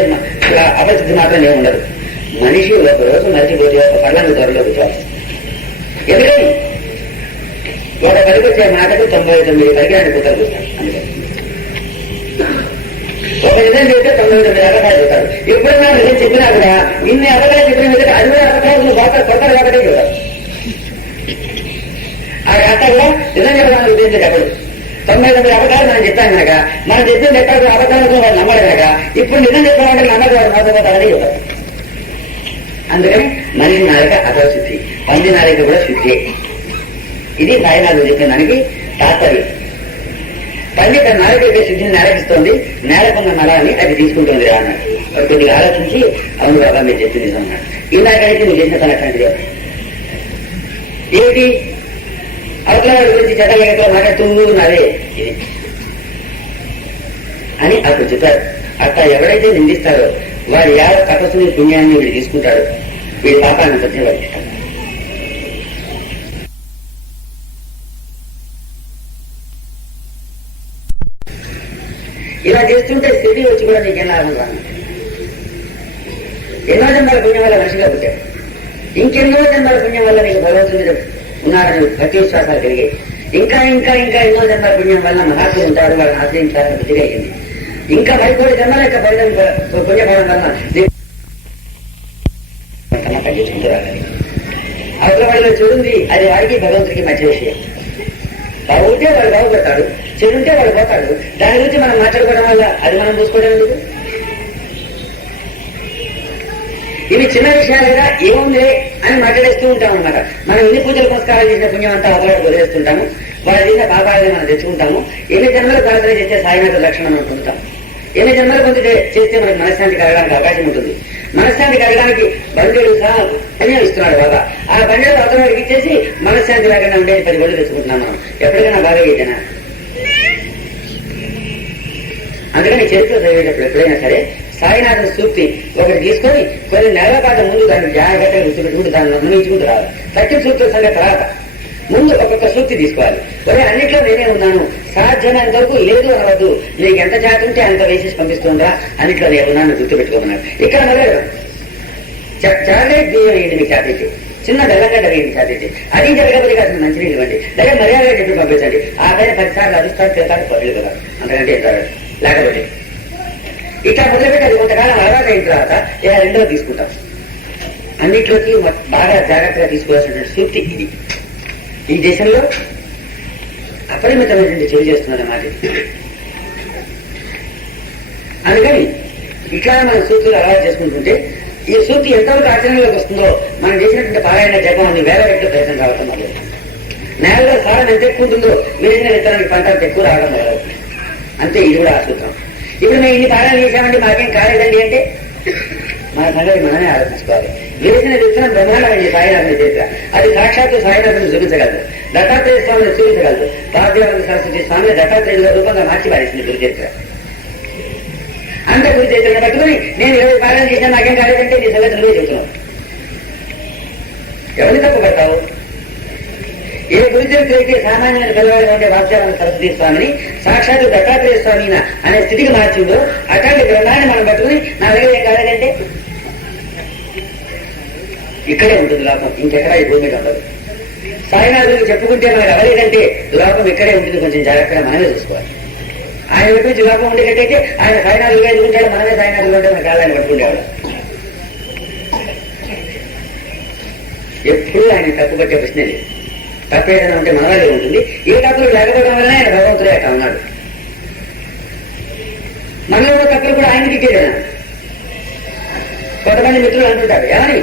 అపరిస్థితి మాత్రం ఏమి ఉండదు. మనిషి ఒక రోజు మరిచిపోతే ఒక పర్లంగా త్వరలో కూర్చోవాలి. ఎందుకని ఒక పనికి వచ్చే మాటకు 99 పరికరాన్ని కూతలు కూర్తాడు. అందుకని ఒక నిజం చెప్తే 99 అబద్ధాలు చెప్తాడు. ఎప్పుడైనా నిజం చెప్పినా కూడా ఇన్ని అబద్ధాలు చెప్పిన మీద అది కూడా అబద్ధాలు కొత్త కాబట్టి చూడాలి. ఆ రాత కూడా నిజం చెప్పడానికి ఉద్దేశించి చెప్పడు. 99 అబద్ధాలు మనం చెప్పాం కనుక మనం చెప్పిన చెప్పాడు అబద్ధాలకు వాడు నమ్మడు కనుక ఇప్పుడు నిజం చెప్పాలంటే నమ్మకం వాడు మోసపోతాడని చెప్తారు. అందుకని మనిషి నాలుక అపశుద్ధి, పంది నాలుక కూడా శుద్ధి. ఇది సాయినాథుడు చెప్పిన దానికి తాత్పర్యం. పంది తన నాలుక యొక్క శుద్ధిని నేరకిస్తోంది, నేలకున్న నరాన్ని అది తీసుకుంటుంది రా అన్నాడు. వాడు కొద్దిగా ఆలోచించి అవును బాబా మీరు చెప్పింది నిజం అన్నాడు. ఇలాగైతే నువ్వు చేసిన తన అట్లాంటిది ఏమిటి అవతల వాడి గురించి చెడ్డగా మాట్లాడుతూ ఉన్నదే ఇది అని అప్పుడు చెప్పారు. అట్లా ఎవడైతే నిందిస్తారో వాడి యావ తపస్సుని పుణ్యాన్ని వీడు తీసుకుంటాడు, వీడి పాపాన్ని ప్రతి వాడికి ఇష్టం. ఇలా చేస్తుంటే స్థితి వచ్చి కూడా నీకేం లాభం రాను. ఎన్నో జన్మల పుణ్యం వల్ల మనిషిగా పుట్టాడు. ఇంకెన్నో జన్మల పుణ్యం వల్ల నీకు భగవంతుడి మీద ఉన్నాడని భక్తి విశ్వాసాలు కలిగాయి. ఇంకా ఇంకా ఇంకా ఎన్నో జన్మల పుణ్యం వల్ల మహాత్ములు ఉంటారు, వాళ్ళని ఆశ్రయించాలని బుద్ధిగా అయింది. ఇంకా మరికొన్ని జన్మల యొక్క ఫలితం పుణ్యఫలం వల్ల తగ్గించుకుంటూ రావాలి. అవతల వాడిలో చెడుంది, అది వాడికి భగవంతుడికి మధ్య విషయం. బాగుంటే వాడు బాగుపడతాడు, చెడుంటే వాడు పోతాడు. దాని గురించి మనం మాట్లాడుకోవడం వల్ల అది మనం చూసుకోవడం ఎందుకు? ఇవి చిన్న విషయాలుగా ఏముందిలే అని మాట్లాడేస్తూ ఉంటాం అనమాట. మనం ఎన్ని పూజలు పురస్కారాలు చేసిన పుణ్యం అంతా అవతలకు వదిలేస్తుంటాము. వాళ్ళు చేసిన పాపాలని మనం తెచ్చుకుంటాము. ఎన్ని జన్మలు ప్రార్థన చేస్తే సాయినాథ రక్షణ మనం పొందుతాం. ఎన్ని జన్మలు పొందితే చేస్తే మనకు మనశ్శాంతి కలగడానికి అవకాశం ఉంటుంది. మనశ్శాంతి కలగడానికి బండెడు సహా పుణ్యం ఇస్తున్నాడు బాబా. ఆ బండెడు అవతల వాడికి ఇచ్చేసి మనశ్శాంతి లేకుండా ఉండేది 10 బళ్ళు తెచ్చుకుంటున్నాం మనం. ఎప్పటికైనా బాగా అయితేనా? అందుకని చరిత్ర చదివేటప్పుడు ఎప్పుడైనా సరే సాయినాథుని సూక్తి ఒకటి తీసుకొని కొన్ని నెలల పాటు ముందు దాన్ని జాగ్రత్తగా గుర్తుపెట్టుకుంటూ దాన్ని నిర్ణయించుకుంటూ రావాలి. సత్యం సూక్తుల సంగతి తర్వాత ముందు ఒక్కొక్క సూక్తి తీసుకోవాలి. ఒరే అన్నింటిలో నేనే ఉన్నాను, సాధ్యమైనంత వరకు లేదు అనవద్దు, నీకు ఎంత జాతి ఉంటే అంత వేసేసి పంపిస్తుందా, అన్నింటిలో నేను ఉన్నాను గుర్తుపెట్టుకోమన్నాడు. ఇక్కడ మొదలు చాక్లెట్ బియ్యం వేయండి మీకు చాక్లెట్, చిన్న బెల్లగడ్డ వేయండి చాక్లెట్, అది జరగబోతే కాదు మంచినీళ్ళు ఇవ్వండి, లేదా మర్యాదగా చెప్పి పంపించండి. ఆ పైన 10 సార్లు అధిష్టాలు చేస్తాడు పర్లేదు కదా, అంతకంటే ఇస్తారు. లేకపోతే ఇట్లా మొదలుపెట్టి అది కొంతకాలం అలవాటు అయిన తర్వాత ఇలా రెండో తీసుకుంటాం. అన్నిట్లోకి బాగా జాగ్రత్తగా తీసుకోవాల్సినటువంటి సూక్తి ఇది. ఈ దేశంలో అపరిమితమైనటువంటి చెడు చేస్తున్నదన్నమాట. అందుకని ఇట్లా మనం సూక్తులు అలవాటు చేసుకుంటుంటే ఈ సూక్తి ఎంతవరకు ఆచరణలోకి వస్తుందో మనం చేసినటువంటి పారాయణ జపం అన్ని వేల రెట్లు ప్రయత్నం కావటం మొదలు. నేలలో సారం ఎంత ఎక్కువ ఉంటుందో వేసిన విత్తనానికి పంట అంత ఎక్కువ రావడం మొదలవుతుంది. అంతే ఇది కూడా ఆ సూత్రం. ఇప్పుడు మేము ఇన్ని పారాయణ చేశామంటే మాకేం కాలేదండి అంటే మన సంగతి మనమే ఆలోచించుకోవాలి. వేసిన విత్తనం బ్రహ్మాండమైంది సాయినాథుని చరిత్ర. అది సాక్షాత్తు సాయినాథుని చూపించగలదు, దత్తాత్రేయ స్వామిని చూపించగలదు. పార్వతీ సరస్వతి స్వామిని దత్తాత్రేయుల రూపంగా మార్చి పారేసింది గురు చరిత్ర. అంత గురి చరిత్రను పట్టుకుని నేను 20 పారాయణ చేసినా నాకేం కాలేదంటే నీ సంగతి నువ్వే చెబుతున్నావు. ఎవరిని తప్పు పడతావు? ఏ గురి చరిత్ర అయితే సామాన్యమైన పిల్లవాడిగా ఉండే వాత్స్యావన సరస్వతి స్వామిని సాక్షాత్తు దత్తాత్రేయ స్వామి అనే స్థితికి మార్చిందో అట్లాంటి గ్రంథాన్ని మనం పట్టుకుని నా దగ్గర ఏం కాలేదంటే ఇక్కడే ఉంటుంది లోపం, ఇంకెక్కడా ఈ భూమి మీద ఉండదు. సాయినాథుడికి చెప్పుకుంటే మనకు అవ్వలేదంటే లోపం ఇక్కడే ఉంటుంది. కొంచెం జాగ్రత్తగా మనమే చూసుకోవాలి. ఆయన గురించి లోపం ఉండేటట్టయితే ఆయన సాయినాథుడిగా ఎదుర్కొంటాడు, మనమే సాయినాథుడు ఉంటే మన కాళ్ళని పట్టుకుంటేవాడు. ఎప్పుడూ ఆయన తప్పు పట్టే ప్రశ్నే లేదు. తప్పు ఏదైనా ఉంటే మన వల్లే ఉంటుంది. ఏ తప్పులు లేకపోవడం వల్ల ఆయన భగవంతుడే అట్లా ఉన్నాడు. మనలో ఉన్న తప్పులు కూడా ఆయన తిట్టేదేనా? కొంతమంది మిత్రులు అంటుంటారు, ఏమని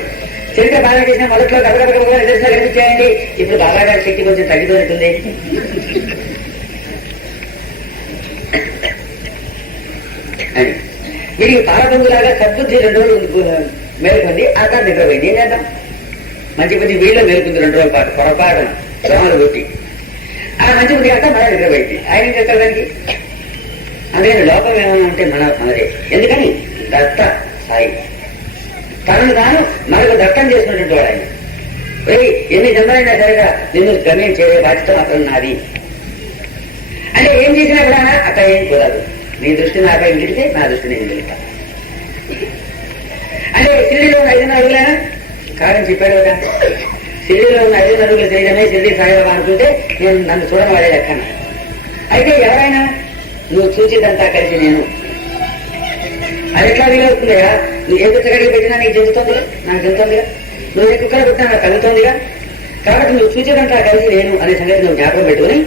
చరిత్ర బాగా చేసిన మొదట్లో గబగబగా ఎదురుసా కనిపించాయండి, ఇప్పుడు బాబా గారి శక్తి కొంచెం తగ్గిపోయినట్టుంది. అని వీడికి పాలపొంగులాగా సద్బుద్ధి 2 రోజులు మేలుకుంది, ఆ తర్వాత నిద్రపోయింది. ఏం చేద్దాం? మంచి బుద్ధి వీళ్ళు మేలుకుంది 2 రోజుల పాటు, పొరపాటున దోమలు కొట్టి. ఆ మంచి బుద్ధి కాక మళ్ళీ నిద్రపోయింది. ఆయన ఏం చేస్తారు దానికి? అందుకని లోపం ఏమైనా ఉంటే మనదే. ఎందుకని దత్త సాయి తనను తాను మనకు దత్తం చేసుకున్నటువంటి వాడు ఆయన. ఎన్ని జన్మలైనా సరిగా నిన్ను గమ్యం చేయే బాధ్యత మాత్రం నాది అంటే ఏం చేసినా కూడా అక్కడ ఏం కుదరదు. నీ దృష్టి నాపై గెలిస్తే నా దృష్టి నేను గెలుస్తా అంటే సిరిడిలో ఉన్న 5 అడుగులైనా కారణం చెప్పాడు కదా. సిరిడిలో ఉన్న 5 అడుగుల శరీరమే సిరిడి సాయిబాబా అనుకుంటే నేను నన్ను చూడవాడే లెక్కన. అయితే ఎవరైనా నువ్వు చూసేదంతా కలిసి నేను అది ఎట్లా వీలవుతుందిగా? నువ్వు ఏ పుస్తకాడికి పెట్టినా నీకు చెందుతుందిగా, నాకు చెందుతుందిగా. నువ్వు ఏ కుక్కలు పెట్టినా నాకు కలుగుతుందిగా. కాబట్టి నువ్వు చూసేదంతా కలిసి నేను అనే సంగతి నువ్వు జ్ఞాపకం పెట్టుకుని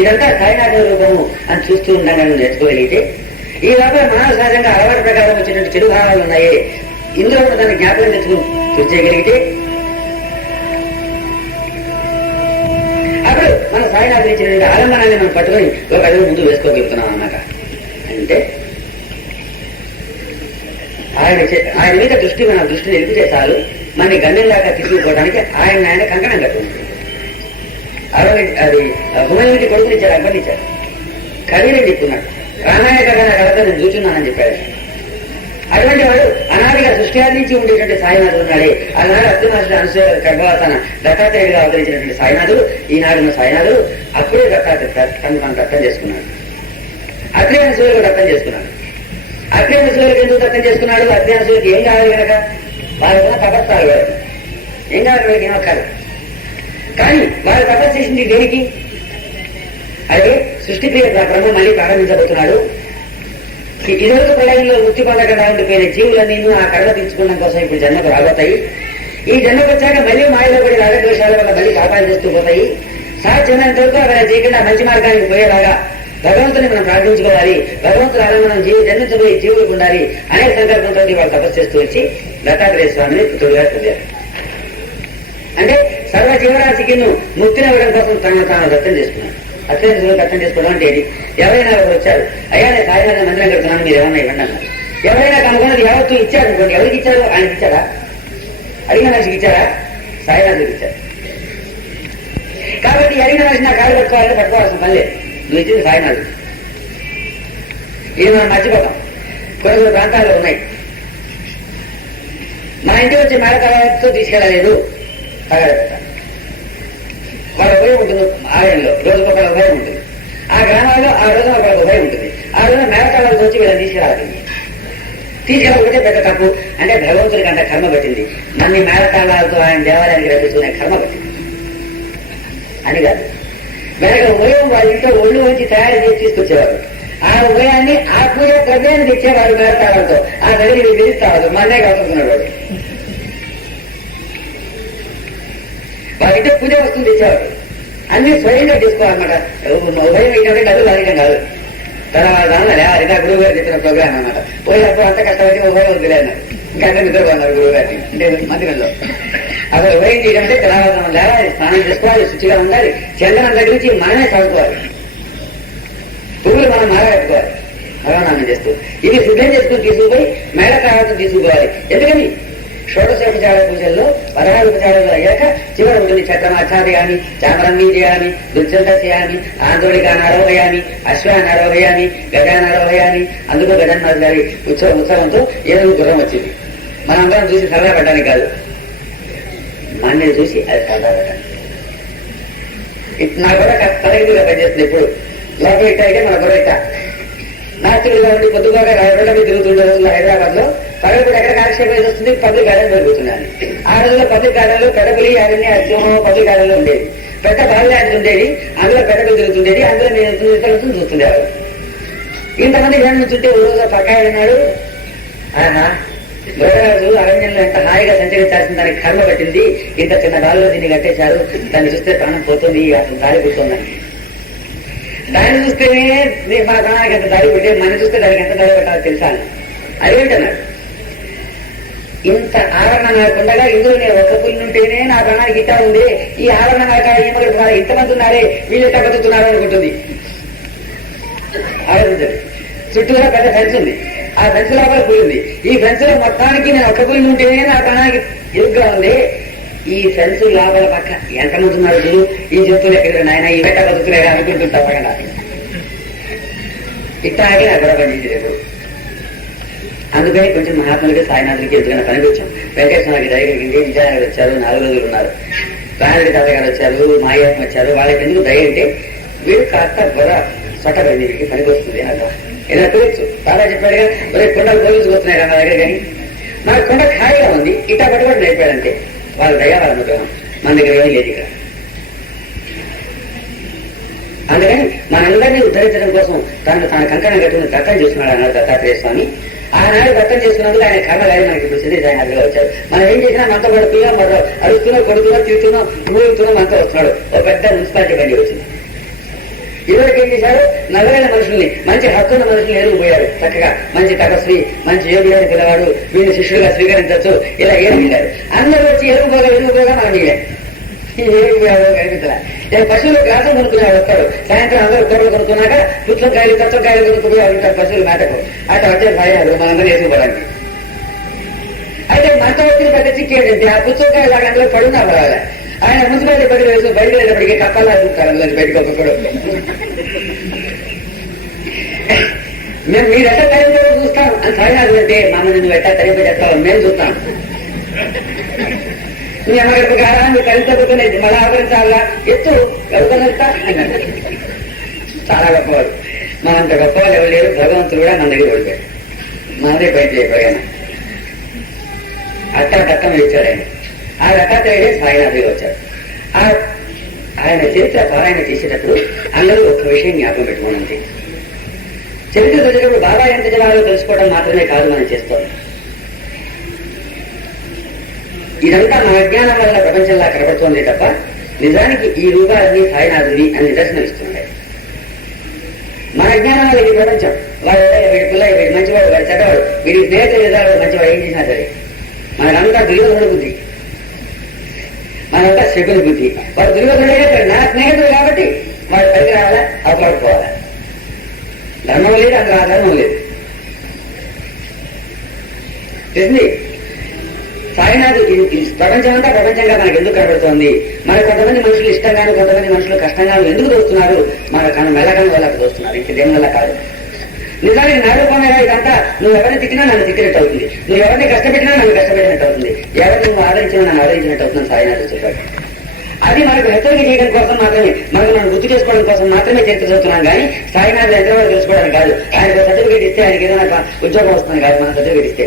ఇదంతా సాయినాథ రూపము అని చూస్తూ ఉండగా నువ్వు నేర్చుకోగలిగితే ఈ లోపల మానవ సహజంగా అలవాటు ప్రకారం వచ్చేటువంటి చెడు భావాలు ఉన్నాయే, ఇందులో ఉన్న దాన్ని జ్ఞాపకం తెచ్చుకుని చూసేయగలిగితే అప్పుడు మన సాయినాథ ఇచ్చినటువంటి ఆలంబనాన్ని మనం పట్టుకొని ఒక అడుగు ముందు వేసుకోగలుగుతున్నాం అన్నమాట. అంటే ఆయన మీద మన దృష్టి నిలిపితే చాలు మన గమ్యంలాగా తీసుకుపోవడానికి ఆయన కంకణం కట్టుకుంటుంది. అది హుమయూనికి కొడుకునిచ్చారు, అబ్బనిచ్చారు. కవిని చెప్పుకున్నాడు, రామాయణ కథ నా కథతో నేను చూచున్నానని చెప్పాడు. అటువంటి వాడు అనాదిగా సృష్టి నుంచి ఉండేటువంటి సాయినాథుడు ఉన్నాడే. ఆనాడు అత్యమాసుడు అనుసూయ గర్భవాసాన దత్తాత్రేయుడిగా అవతరించినటువంటి సాయినాథుడు ఈనాడున్న సాయినాథుడు అప్పుడే తను దత్తం చేసుకున్నాడు. అత్రి అనసూయకు దత్తం చేసుకున్నాడు. అత్రి అనసూయకు ఎందుకు దత్తం చేసుకున్నాడు? అత్రి అనసూయకి ఏం కావాలి కనుక వాళ్ళకున్న తపస్సాలు వాడు ఏం కావాలి, వాడికి ఏమో కాదు. కానీ వాడు తపస్సు చేసింది దేనికి? అదే సృష్టి ప్రియ బ్రహ్మ మళ్ళీ ప్రారంభించబోతున్నాడు. ఇదివరకు ప్రళయంలో ముక్తి పొందకుండా ఉండిపోయిన జీవులన్నీ ఆ కర్మ తీర్చుకోవడం కోసం ఇప్పుడు జన్మకు రాబోతాయి. ఈ జన్మకు వచ్చాక మళ్ళీ మాయలో పడి రాగద్వేషాల వల్ల మళ్ళీ కాపాలు చేస్తూ పోతాయి. సాధ్యమైనంత వరకు అక్కడ చేయకుండా మంచి మార్గానికి పోయేలాగా భగవంతుని మనం ప్రార్థించుకోవాలి. భగవంతుడు అలా మనం జన్మించబోయే జీవులకు ఉండాలి అనే సంకల్పంతో వాళ్ళు తపస్సు చేస్తూ వచ్చి దత్తాత్రేయ స్వామిని పుత్రుడుగా పొందారు. అంటే సర్వ జీవరాశికి ముక్తిని ఇవ్వడం కోసం తనను తాను దత్తం చేసుకున్నాడు. అత్యంత దత్తం చేసుకోవడం అంటే ఇది. ఎవరైనా వచ్చారు, అయ్యా నేను సాయినాథ మందిరం కడుతున్నాను, మీరు ఏమన్నా ఇవ్వండి అన్నారు. ఎవరైనా కనుగొన్నది యావత్తు ఇచ్చారు అనుకోండి, ఎవరికి ఇచ్చారు? ఆయనకి ఇచ్చారా? అడిగిన మనిషికి ఇచ్చారా? సాయినాథుడికి ఇచ్చారు. కాబట్టి అడిగిన మనిషి నా కాళ్ళు పట్టుకోవాలంటే పట్టుకోవాల్సిన పని లేదు, నువ్వు ఇచ్చింది సాయినాథుడు. ఇది మనం మర్చిపోతాం. కొన్ని ప్రాంతాల్లో ఉన్నాయి, మా ఇంటికి వచ్చే మేడతో తీసుకెళ్ళలేదు తగలబెట్ట. వాళ్ళ ఉభయం ఉంటుంది ఆలయంలో, రోజుకొక ఉభయం ఉంటుంది. ఆ గ్రామాల్లో ఆ రోజున ఒక ఉభయం ఉంటుంది. ఆ రోజున మేడతాళాలకు వచ్చి వీళ్ళని తీసుకెళ్ళాలి. తీసుకెళ్ళకపోతే పెద్ద తప్పు. అంటే భగవంతుడికి అంత కర్మ పట్టింది, మన్ని మేడతాళాలతో ఆయన దేవాలయానికి రప్పించుకునే కర్మ పట్టింది అని కాదు. వెనక ఉభయం వాళ్ళ ఇంట్లో ఒళ్ళు వచ్చి తయారు చేసి తీసుకొచ్చేవారు. ఆ ఉభయాన్ని ఆ పూజ ద్రవ్యాన్ని తెచ్చేవారు మేడతాళాలతో. ఆ దగ్గర తెలిస్తాడు మన్నే కలుపుకున్నాడు వాడు. వాళ్ళింటే పూజ వస్తువులు తెచ్చేవారు. అన్ని స్వయంగా తీసుకోవాలన్నమాట. ఉభయం ఏంటంటే డబ్బులు అధికం కాదు. తర్వాత లేవాలి నా గురువు గారు చెప్పిన ప్రోగ్రామ్ అనమాట. పోయినప్పుడు అంత కష్టపడి ఉభయం వదిలేన్నారు. ఇంకా అంటే నిద్రపోన్నారు గురువు గారిని అంటే మందిరంలో. అసలు ఉభయం చేయడం అంటే తెల్లవారుజామున లేవాలి, స్నానం చేసుకోవాలి, శుచిగా ఉండాలి, చందనం దగ్గర నుంచి మనమే చదువుకోవాలి, పువ్వులు మనం మారగట్టుకోవాలి భగవనామం చేస్తూ. ఇది సిద్ధం చేసుకుని తీసుకుపోయి మేడ తర్వాత తీసుకుపోవాలి. ఎందుకని షోడశోపచార పూజల్లో 16 ఉపచారాలు అయ్యాక చివరి ఉంటుంది ఛత్రమాచార్యామి, చామరమ్మీ చేయాలి, దుర్జంతయామి, ఆందోళికాన్ని ఆరోహయామి, అశ్వాన్ని ఆరోహయామి, గజాన్ని ఆరోహయామి. అందుకు గజన్మాథ్ గారి ఉత్సవంతో ఏదో గుర్రం వచ్చింది. మనందరం చూసి సరదా పడ్డానికి కాదు, మన్ని చూసి అది సరదా పడ్డానికి. నా కూడా తరగతిగా పనిచేస్తుంది. ఇప్పుడు లోపల ఇట్ట అయితే మన కూడా ఇట్ట నాస్తికులుగా ఉండి పొద్దుగా రోడ్ల మీద తిరుగుతుండే రోజుల్లో హైదరాబాద్ లో పగలపూట ఎక్కడ కాలక్షేపం వస్తుంది, పబ్లిక్ గార్డెన్ పెరుగుతున్నాను. ఆ రోజుల్లో పబ్లిక్ గార్డెన్ లో పెద్దపులి అవన్నీ అత్యమో పబ్లిక్ గార్డెన్ లో ఉండేది. పెద్ద బాల్యాన్ని ఉండేది, అందులో పెద్దపులి తిరుగుతుండేది, అందులో నేను చూస్తుండేవారు. ఇంతమంది జనం చుట్టే ఓ రోజు పక్కాయ ఉన్నాడు. ఆయన గోడరాజు అరణ్యంలో ఎంత హాయిగా సంచరించాల్సిన దానికి కర్మ పట్టింది, ఇంత చిన్న గాలిలో దీన్ని కట్టేశారు, దాన్ని చూస్తే ప్రాణం పోతుంది, అతను దారి కూర్చున్నాను. దాన్ని చూస్తేనే మన ప్రాణానికి ఎంత దారి పెట్టే, మన చూస్తే దానికి ఎంత దారి పెట్టాలో తెలుసా? అదేంటన్నాడు. ఇంత ఆవరణ నాకుండగా ఇందులో నేను ఒక్క పుల్లి ఉంటేనే నా ప్రాణానికి ఇట్టా ఉంది, ఈ ఆవరణ నాక ఏమగడుతున్నారు, ఇంతమంది ఉన్నారే వీళ్ళు ఎట్లా బతుకుతున్నారు అనుకుంటుంది. ఆలోచించండి. చుట్టూరా పెద్ద ఖర్చు ఉంది, ఆ ఫ్రెండ్స్ లోపల పులి ఉంది. ఈ ఫ్రెండ్స్ లో మొత్తానికి నేను ఒక్క పులి ఉంటేనే నా ప్రాణానికి ఇరుగ్గా ఉంది. ఈ ఫ్రెండ్స్ లోపల పక్క ఎంతమంది ఉన్నారు చూడు, ఈ జంతువులు ఎక్కడ నాయన ఈ బెట్ట బతుకులే అనుకుంటుంది తప్పకుండా. ఇట్లాగే నా గొడవ పనిచేయలేదు. అందుకని కొంచెం మహాత్ములకి సాయినాథులకి ఎందుకన్నా పనికొచ్చాం. వెంకటేశ్వరకి దయ కలిగింది, విజయనగర్ వచ్చారు, 4 రోజులు ఉన్నారు. ప్రాణుడి తాత గారు వచ్చారు, మాయాత్మ వచ్చారు. వాళ్ళకి ఎందుకు దయ అంటే వీడు కాస్త బొర సొట్టబడింది, వీడికి పనికొస్తుంది అర్థం. ఇలా చూడొచ్చు. తాత చెప్పాడుగా, ఒరే కొండలు పోలీసుకొస్తున్నాయి నా దగ్గర, కానీ నాకు కొండ ఖాళీగా ఉంది, ఇట్టా పట్టుబడి నేర్పాడంటే వాళ్ళ దయ వాళ్ళ అనుగ్రహం. మన దగ్గర ఏమీ లేదు ఇక్కడ. అందుకని మనందరినీ ఉద్ధరించడం కోసం తనకు తాను కంకణం కట్టుకుని దత్తం చేసుకున్నాడు అన్నారు దత్తాత్రేయ స్వామి. ఆనాడు దత్తం చేసుకున్నందుకు ఆయన కర్మగారి మనకి ఇప్పుడు సిద్ధి సాయినాథులుగా వచ్చారు. మనం ఏం చేసినా మనతో పడుతున్నా, మరో అడుగుతున్నా, కొడుతున్నా, తీరుతున్నా, ఊరుతున్నా మనతో వస్తున్నాడు. ఒక పెద్ద మున్సిపాలిటీ బండి వచ్చింది. ఇదివరకు ఏం చేశారు, నల్లగైన మనుషుల్ని, మంచి హక్కున్న మనుషుల్ని ఎదుగుపోయారు. చక్కగా మంచి తపస్వి, మంచి యోగుడైన పిల్లవాడు, వీడిని శిష్యులుగా స్వీకరించవచ్చు, ఇలా ఏడుగుతారు. అందరూ వచ్చి ఎరుగుపోగా మనం మిగారు. కనిపించరా? పశువులు గ్రాసం కొనుక్కునేవాడు వస్తాడు. సాయంత్రం అందరూ కూరలు కొనుక్కున్నాక పుట్లంకాయలు, తత్వకాయలు కొనుక్కుపోయి ఉంటారు పశువులు మేతకు. అట్లా వచ్చే సాయాలు మనందరూ వేసుకోవడానికి. అయితే మనతో వచ్చిన పెద్ద చిక్కి ఏంటంటే ఆ పుచ్చకాయ లాగా అందులో పడున్నా పడాలి. ఆయన మున్సిపాలిటీ బయటకు వేసి బయటకు కప్పల్లా చూస్తారు అందులో బయటకు ఒక్కొక్కడు. మేము మీరు ఎట్లా తరిగితే చూస్తాం అని సాయినాథులు అంటే మమ్మల్ని నువ్వు ఎట్లా తరిగి చెప్తావు మేము చూస్తాం. నీ అమ్మగడప కాదా నువ్వు కలిసి చదువుకునేది మళ్ళా ఆదరించాలా ఎత్తు ఎవరుకొనేస్తా అన్నాడు. చాలా గొప్పవాడు. మనంత గొప్పవాళ్ళు ఎవరు లేరు. భగవంతుడు కూడా మన దగ్గర ఓడిపోయాడు. మనదే బయట అయిపోయాను. అట్టా దత్తం ఇచ్చాడు ఆయన. ఆ దత్తాత్రేయుడే సాయినాథుడిగా వచ్చాడు. ఆయన చరిత్ర పారాయణ చేసేటప్పుడు అందరూ ఒక విషయం జ్ఞాపకం పెట్టుకోనండి. చరిత్ర చదివేటప్పుడు బాబా ఎంత జనాలు తెలుసుకోవడం మాత్రమే కాదు మనం చేస్తాం. ఇదంతా మన అజ్ఞానం వల్ల ప్రపంచంలా కనబడుతోంది తప్ప నిజానికి ఈ రూపాలన్నీ సాయినాథుని అని నిదర్శనం ఇస్తున్నాయి. మన అజ్ఞానం వల్ల ఇది ప్రపంచం. వాడు వీడి పిల్ల, వీడి మంచివాడు, వాడు చెడ్డవాడు, వీడి స్నేహితులు ఎదురాడు మంచివాడు, ఏం చేసినా సరే మనకంతా దుర్యోధనుడు బుద్ధి, మనంతా శకుని బుద్ధి. వాడు దుర్యోధనుడే నా స్నేహితుడు కాబట్టి వాడు పైకి రావాలా, అవకాడుకోవాలా. ధర్మం లేదు, అందులో అధర్మం లేదు. తెలిసింది. సాయినాథు ప్రపంచం అంతా ప్రపంచంగా మనకు ఎందుకు కనబడుతోంది? మనకు కొంతమంది మనుషులు ఇష్టంగాను, కొంతమంది మనుషులు కష్టంగాను ఎందుకు దోస్తున్నారు? మన కను మెల్లగాను వాళ్ళకి దోస్తున్నారు. ఇంక దేని వల్ల కాదు. నిజానికి నా రూపంగా ఇదంతా నువ్వు ఎవరిని తిట్టినా నన్ను తిట్టినట్టు అవుతుంది, నువ్వు ఎవరిని కష్టపెట్టినా నన్ను కష్టపెట్టినట్టు అవుతుంది, ఎవరిని నువ్వు ఆదరించినా నన్ను ఆదరించినట్టు అవుతుంది సాయినాథు చెప్పాడు. అది మనకు హెచ్చరిక చేయడం కోసం మాత్రమే, మనకు మనం గుర్తు చేసుకోవడం కోసం మాత్రమే చరిత్ర చదువుతున్నాం. కానీ సాయినాథు ఎంతవరకు తెలుసుకోవడానికి కాదు. ఆయనకు సర్టిఫికేట్ ఇస్తే ఆయనకి ఏదైనా ఉద్యోగం వస్తుంది కాదు. మన సర్టిఫికేట్ ఇస్తే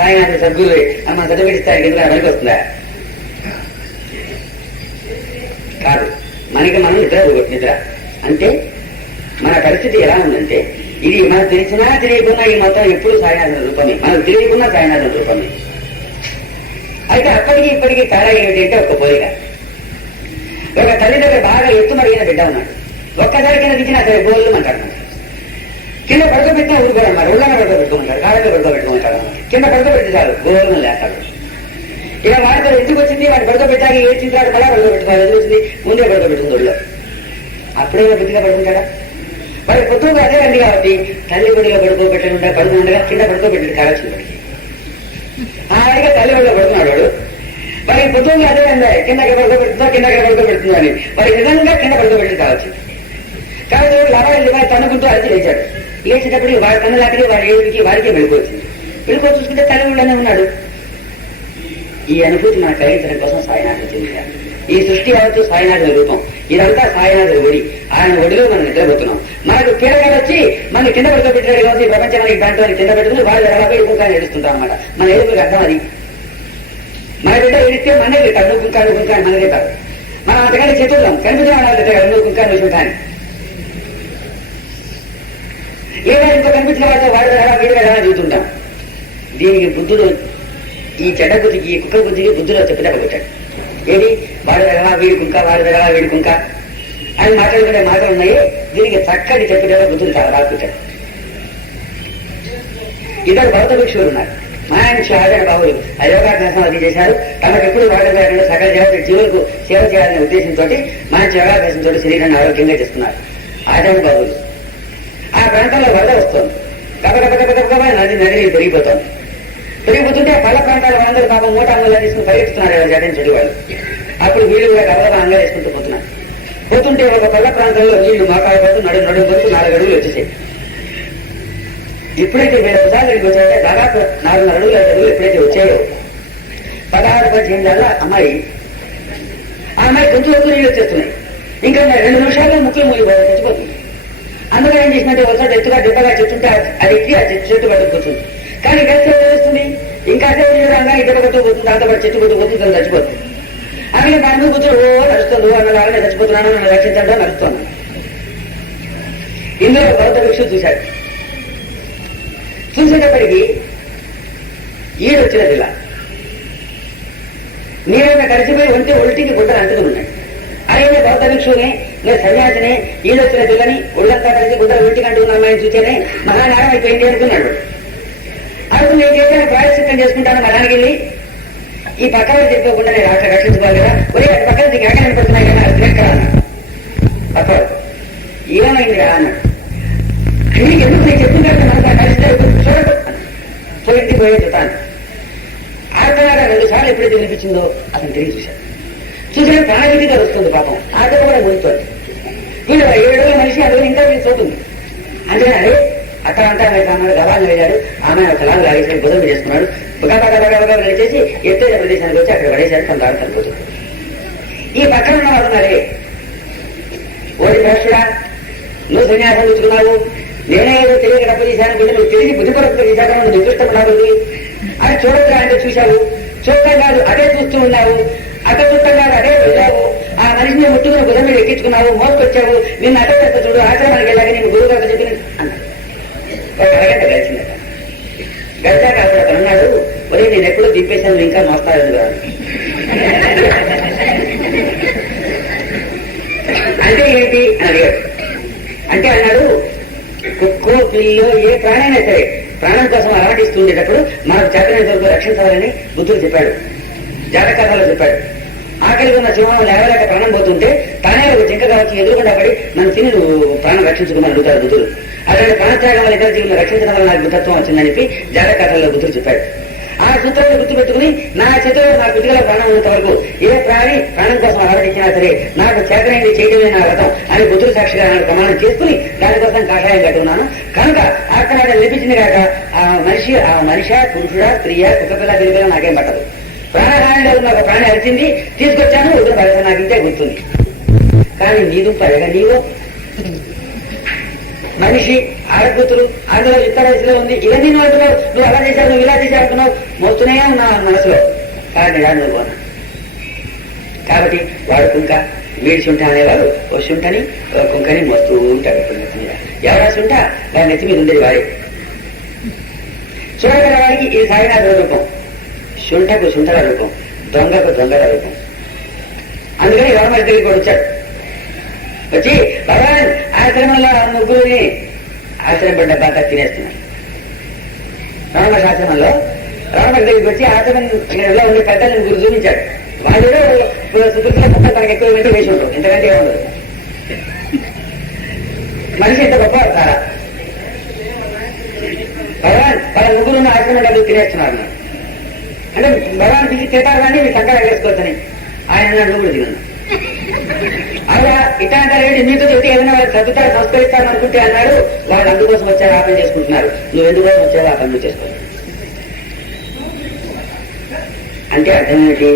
సాయినాథు సద్గురు మన సర్టిఫికేట్ ఇస్తే ఆయనకి ఎందుకు పనికి వస్తుందా? కాదు. మనకి మనం నిద్ర అంటే మన పరిస్థితి ఎలా ఉందంటే, ఇది మనకు తెలిసినా తెలియకున్నా ఈ మొత్తం ఎప్పుడు సాయినాథుని రూపమే, మనకు తెలియకున్నా సాయినాథుని రూపమే. అయితే అప్పటికి ఇప్పటికీ తేడా ఏమిటంటే ఒక పోలిక. ఒక తల్లి దగ్గర బాగా ఎత్తుమడిగిన బిడ్డ ఉన్నాడు. ఒక్కసారి కింద దిచ్చినా సరే గోళ్ళు అంటాడు. కింద పడుకోబెట్టినా ఊరుకోడు అన్నారు. ఒళ్ళని పడుకోబెట్టుకుంటారు, కాళ్ళలో పడుకోబెట్టుకుంటాడు. కింద పడుకోబెట్టారు, గోళ్ళను లేస్తాడు. ఇలా వాడితో ఎందుకు వచ్చింది, వాడు పడుకోబెట్టాక ఏడ్చిన తర్వాత మళ్ళా పడుకోబెట్టుకోవాలి. ఎందుకు వచ్చింది, ముందే పడుకోబెట్టింది ఒళ్ళో. అప్పుడే బుద్ధిగా పడుకుంటాడా? వాడి పొద్దుగా అదే అండి కాబట్టి తల్లి ఒడిలో పడుకోబెట్టకుండా పడుకుండగా కింద పడుకోబెట్టాడు కావచ్చు. వాడికి హాయిగా తల్లి ఒడిలో పడుతున్నాడు వాడు. వాడికి పొద్దుగా అదే అందా కిందకి పడుకోబెడుతుందో అని వాడికి నిజంగా కింద పడుకోబెట్టింది కావచ్చు. కాబట్టి వాడు తన్నుకుంటూ అరిచి లేచాడు. లేచేటప్పుడు వాడి తన్నలాంటిది వాడి ఏడుకి వాడికే వెళ్ళిపోతుంది. వెళ్ళిపో చూసుకుంటే తల్లి ఒడిలోనే ఉన్నాడు. ఈ అనుభూతి మనకు కలిగించడం కోసం సాయినాథుడు చెందారు. ఈ సృష్టి యావత్తు సాయినాథుడి రూపం. ఇదంతా సాయినాథుడి ఒడి. ఆయన ఒడిలో మనం నిద్రపోతున్నాం. మనకు పీడకలు వచ్చి మన కింద పడుకోబెట్టాడు కాబట్టి ప్రపంచానికి దాంట్లో కింద పెట్టుకుని వాళ్ళు ఎలా ఏడుకుంటాను ఏడుస్తుంటాం అనమాట. మన ఏడుపుకి అర్థం అది. మన బిడ్డ ఏడిస్తే మననే తింటారు, నువ్వు కుంకాను మనదే కాదు. మనం అంతకంటే చెప్తున్నాం కనిపించిన వాళ్ళు తింటారు, నువ్వు కుంకాను చూసుకుంటాను. లేదా ఇంకో కనిపించిన వాళ్ళతో వాడు ఎలా వీడు ఎలా చూస్తుంటాం. దీనికి బుద్ధుడు ఈ చెడ్డ బుద్ధికి, ఈ కుక్క బుద్ధికి బుద్ధులో చెప్పినట్టు ఏది వాడు వెగవా వీడి కుంక, వాడు వెగవా వీడి కుంక అని మాట్లాడుకునే మాటలు ఉన్నాయి. దీనికి చక్కటి చెప్పేటప్పుడు బుద్ధుడు చాలా రాసుకుంటాడు. ఇద్దరు బౌద్ధ భిక్షువులు ఉన్నారు. మంచి ఆదరణ బాబులు యోగాభ్యాసం అది చేశారు. తమకు ఎప్పుడు వాడకుండా సకల జీవులకు సేవ చేయాలనే ఉద్దేశంతో మంచి యోగాభ్యాసంతో శరీరాన్ని ఆరోగ్యంగా చేస్తున్నారు ఆదరణ బాబులు. ఆ ప్రాంతంలో వరద వస్తుంది. గబగబగబగబ నది పెరిగిపోతుంది. పెరిగిపోతుంటే ఆ పళ్ళ ప్రాంతాల వాళ్ళందరూ పాపం మూట అంగలా తీసుకుని పరిగెత్తుతున్నారు ఎవరు జగన్ చెడు వాళ్ళు. అప్పుడు వీళ్ళు కూడా గబగబా అంగా వేసుకుంటూ పోతున్నారు. పోతుంటే ఒక పళ్ళ ప్రాంతంలో నీళ్లు మోకాలపోతూ నడుము వరకు 4 అడుగులు వచ్చేసాయి. ఎప్పుడైతే 1000 దగ్గరికి వచ్చాయంటే దాదాపు 4.5 అడుగులు 5 అడుగులు ఎప్పుడైతే వచ్చాయో 16-18 ఏళ్ళ అమ్మాయి, ఆ అమ్మాయి కొంచెం వరకు నీళ్ళు వచ్చేస్తున్నాయి. ఇంకా 2 నిమిషాల్లో ముక్కులు మూలిపోయి చచ్చిపోతుంది. అందులో ఏం చేసినట్టే ఒకసారి ఎత్తుగా దిబ్బగా చెట్టుంటే అది ఎక్కి ఆ చెట్టు పట్టుకుపోతుంది. కానీ వేస్తే వస్తుంది ఇంకా రంగా ఇద్దరు కొట్టుకుపోతుంది, దాంతో పాటు చెట్టు కొట్టుకుపోతుంది, తను చచ్చిపోతుంది. అందుకే దాని మీద కూర్చొని నడుస్తుంది అన్నలాగా చచ్చిపోతున్నాను, నన్ను రక్షించడం నడుస్తున్నాను. ఇందులో భరత భిక్షు చూశాడు. చూసేటప్పటికీ ఈడొచ్చిన పిల్ల నీరైనా కలిసిపోయి ఒంటికి గుడ్డలు అంటుకుని ఉన్నాడు. అలాగే భరత భిక్షుని నేను సన్యాసిని ఈడొచ్చిన పిల్లని ఒళ్ళంతా కలిసి గుడ్డలు ఒంటికి అంటుకున్న అమ్మాయిని చూసేనే మహానారం అయిపోయింది అనుకున్నాడు. అప్పుడు నేను చేసిన ప్రాయశ్చిత్తం చేసుకుంటాను మనానికి వెళ్ళి ఈ పక్కన చెప్పకుండా నేను అక్కడ రక్షించుకోవాలి కదా, ఒరే అటు పక్కన నీకు ఎక్కడ కనపడుతున్నాయి కదా అది ఎక్కడ అన్నాడు. పక్క ఏమైంది రా అన్నాడు. నీకు ఎందుకు నేను చెప్తుంటే మనకు కలిసి చూడదు పోయింది పోయే చెప్తాను. ఆడతాగా 2 సార్లు ఎప్పుడైతే వినిపించిందో అతను తిరిగి చూశాడు. చూసిన ప్రాణగతిగా వస్తుంది పాపం, ఆట కూడా ముడుతుంది. వీళ్ళు 7 అడుగుల మనిషి అందులో ఇంకా వీళ్ళు చూస్తుంది. అంతేనా అదే అక్కడ అంతా అన్నాడు. గవాన్ని వెళ్ళాడు. ఆమె ఒకలాగా లాగేసాడు, బుధం చేసుకున్నాడు. బుగా చేసి ఎత్తైన ప్రదేశానికి వచ్చి అక్కడ పడేశాడు. తన దారి తనపోతుంది. ఈ పక్కన ఉన్న వాళ్ళు ఉన్నారే, ఓడి భ్రష్టుడా నువ్వు సన్యాసం తెచ్చుకున్నావు, నేనే ఏదో తెలియక డబ్బు చేశాను, బిడ్డ నువ్వు తిరిగి బుద్ధి కొరకు చేశాక నువ్వు నికృష్టపడాలి అది చూడద్దా అంటే చూశావు. చూడటం కాదు అదే చూస్తూ ఉన్నావు, అక్కడ చూడటం కాదు అదే వెళ్ళావు. ఆ మనిషిని ముట్టుకుని బుధం మీద ఎక్కించుకున్నావు, మోసుకొచ్చావు. నిన్ను అడ్డ పెద్ద చూడు ఆశ్రమానికి వెళ్ళాక నేను గురువు గారు చెప్పి అన్నాడు. ఒక అరగంట గడిచిందట. గడిచాక అప్పుడు అక్కడ అన్నాడు, ఒరే నేను ఎప్పుడూ దింపేశాను ఇంకా మోస్తాడు కాదు. అంటే ఏంటి అని అడిగాడు. అంటే అన్నాడు, కుక్కో పిల్లో ఏ ప్రాణైనా సరే ప్రాణం కోసం అలవాటిస్తుండేటప్పుడు మనకు చేతనైనంత వరకు రక్షించాలని బుద్ధుడు చెప్పాడు, జాతక కథలో చెప్పాడు. ఆకలిగా ఉన్న సింహం లేవలేక ప్రాణం పోతుంటే తానే ఒక జింక కావచ్చు ఎదురుకుండా పడి నన్ను తిని నువ్వు ప్రాణం రక్షించుకున్నాను అడుగుతాడు బుద్ధుడు. అలాంటి ప్రాణత్యాగం వల్ల ఇతర జీవులను రక్షించడం వల్ల నాకు బుద్ధత్వం వచ్చిందని చెప్పి జాతక కథల్లో బుద్ధుడు చెప్పాడు. ఆ సూత్రాన్ని గుర్తు పెట్టుకుని నా చేతిలో నా కుటికల ప్రాణం ఉన్నంత వరకు ఏ ప్రాణి ప్రాణం కోసం అలవాటించినా సరే నాకు చేతనైంది చేయడమే నా వ్రతం అని బుద్ధుడు సాక్షిగా నాకు ప్రమాణం చేసుకుని దానికోసం కాషాయం కట్టుకున్నాను. కనుక అక్కడ నిలిపించింది కాక ఆ మనిషి పురుషుడా స్త్రీయా కుక్కపిల్ల తిరిగినా నాకేం పట్టదు. ప్రాణహానిలో ఉన్న ఒక ప్రాణి అరిచింది తీసుకొచ్చాను, వద్దు పడేసా నాకు ఇంతే గుర్తుంది. కానీ నీదు పడగా నీవు మనిషి ఆడకూతురు అందులో ఇతర వయసులో ఉంది ఇవన్నీ నువ్వు అంటున్నావు, నువ్వు అలా చేశావు నువ్వు ఇలా చేశావు అంటున్నావు, మోస్తూనే ఉన్నావు మనసులో. కానీ నువ్వు అన్నా కాబట్టి వాడు కుంక వీడి శుంఠ అనేవాడు ఓ శుంఠని ఓ కుంకని మోస్తూ ఉంటాడు. ఎవరా శుంఠ దాని నెత్తి మీద ఉండేది వాడే. చూడగల వాడికి ఇది సాయినాథ రూపం, శుంఠకు శుంఠల రూపం, దొంగకు దొంగల రూపం. అందుకని రామహరి దగ్గరికి కూడా వచ్చాడు. వచ్చి భగవాన్ ఆశ్రమంలో ముగ్గురుని ఆశ్రమం పడ్డ బాగా తినేస్తున్నాడు. రామహరి ఆశ్రమంలో రామహరి దగ్గరికి వచ్చి ఆశ్రమంలో ఉండే పెద్దలను ముగ్గురు చూపించాడు. వాళ్ళు సుకృతిలో మొత్తం తనకు ఎక్కువ వెంట వేసి ఉంటారు, ఎంతకంటే ఏముండదు. మనిషి ఎంత గొప్ప చాలా భగవాన్ వాళ్ళ ముగ్గురు ఉన్న ఆశ్రమం డబ్బులు తినేస్తున్నారు అంటే భగవాన్ పిలిచి తింటారు కానీ మీ సంకర వేసుకోవచ్చని ఆయన నువ్వు కూడా తిన్నాను. అలా ఇట్లా అంటారు ఏంటి మీతో చెప్తే ఏదైనా వాళ్ళు చదువుతారు సంస్కరిస్తారు అనుకుంటే అన్నాడు. వాళ్ళు అందుకోసం వచ్చారు ఆ పని చేసుకుంటున్నారు, నువ్వు ఎందుకోసం వచ్చావు ఆ పనులు చేసుకోవాలి అంటే అర్థం ఏంటి?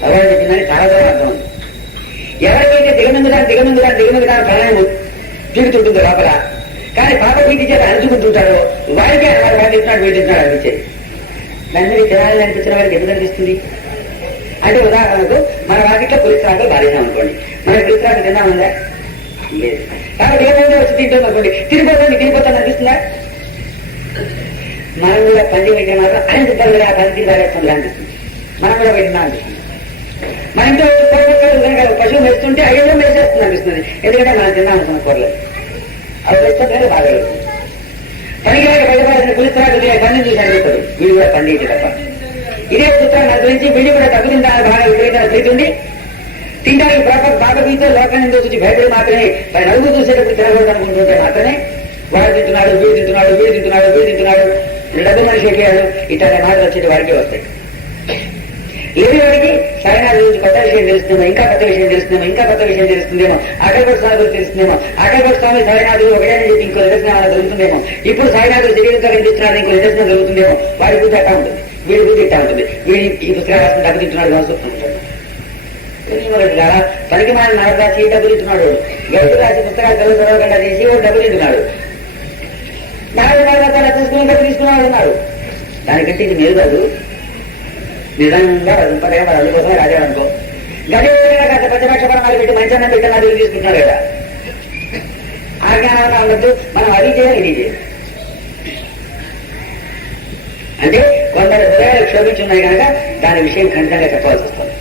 భగవాన్ చెప్పిందని చాలా దూరం అర్థం ఉంది. ఎవరికైతే దిగమిందుగా ప్రాణం పీడుతుంటుందో లోపల కానీ పాప పీటి చేత అణుచుకుంటుంటాడో వాడికే వాడు పండిస్తున్నాడు వీడిస్తున్నాడు అనిపించేది. దాని మీద తినాలని అనిపించిన వాడికి ఎందుకు అనిపిస్తుంది అంటే ఉదాహరణకు మన వాకిట్లో పులిస్రాకులు బాధేసాం అనుకోండి, మన పులిస్రాకు తిన్నాముందా లేదు. కాబట్టి ఏమైనా వచ్చి తింటుంది అనుకోండి, తిరిగిపోతాను అనిపిస్తుందా? మనం కూడా పంది పెట్టే మాత్రం ఆయన తిప్పాలి ఆ పంది తిరిగారేస్తుంది అనిపిస్తుంది, మనం కూడా పెట్టినా అనిపిస్తుంది. మన ఇంట్లో పశువు వేస్తుంటే అయ్యో వేసేస్తుంది అనిపిస్తుంది, ఎందుకంటే మనం తిన్నాం అనుకున్న కూరలో అవి వేస్తుంటే బాగా వెళ్తుంది. పనికిరాక బయటపడాల్సిన పులిస్రాకు పందిని చూశాను చెప్పాడు, వీడు కూడా పండితే తప్ప. ఇదే సూత్రాన్ని అనుసరించి వీళ్ళు కూడా తగ్గు తింటాను బాగా విపరీతంగా తింటుంది. తింటానికి ప్రాపర్ బాగా వీతో లోకాన్ని చూసి భయపడి మాత్రమే నలుగురు చూసేటప్పుడు తినకూడదు అనుకుంటుంటే మాత్రమే వాడు తింటున్నాడు, వీడు తింటున్నాడు, వీడు తింటున్నాడు, వీడు తింటున్నాడు, డబ్బు మనిషి అయిపోయాడు, ఇట్లాంటి మాటలు వచ్చేది వాడికే వస్తాయి. లేని వాడికి సాయినాథ్ గురించి కొత్త విషయం తెలుస్తుందేమో, ఇంకా కొత్త విషయం తెలుస్తుందేమో, ఇంకా కొత్త విషయం తెలుస్తుందేమో, అక్కడికొక స్వామి గురించి తెలుస్తుందేమో, అక్కడికొక స్వామి సాయినాథుడు ఒకటే చెప్పి ఇంకో నిదర్శనం దొరుకుతుందేమో, ఇప్పుడు సాయినాథుడు శరీరంతో కనిపిస్తున్నాడు ఇంకో నిదర్శనం దొరుకుతుందేమో. వాడి బుద్ధి అట్టా ఉంటుంది, వీడి బుద్ధి ఇట్టా ఉంటుంది. వీడి ఈ పుస్తకాలు రాసుకుని డబ్బు తింటున్నాడు కావచ్చు అనుకుంటాడు. కదా పనికి మన నాడు రాసి డబ్బు తింటున్నాడు, గడుపు రాసి పుస్తకాలు చదవకుండా చేసి వాడు డబ్బు తింటున్నాడు. తీసుకుని డబ్బు తీసుకున్నాడు అన్నాడు. దానికంటే ఇది మేలు కాదు. నిజంగా రజంపడే వాడు అందుకోసమే రాజాడనుకో గడి కాస్త ప్రతిపక్ష పరమాలు పెట్టి మంచి అన్నం పెట్టి నదులు తీసుకుంటున్నాడు కదా. ఆ జ్ఞానంగా ఉండద్దు, మనం అది చేయాలి, ఇది చేయాలి. అంటే కొందరు హృదయాలు క్షోభించున్నాయి కనుక దాని విషయం ఖండితంగా చెప్పాల్సి వస్తుంది.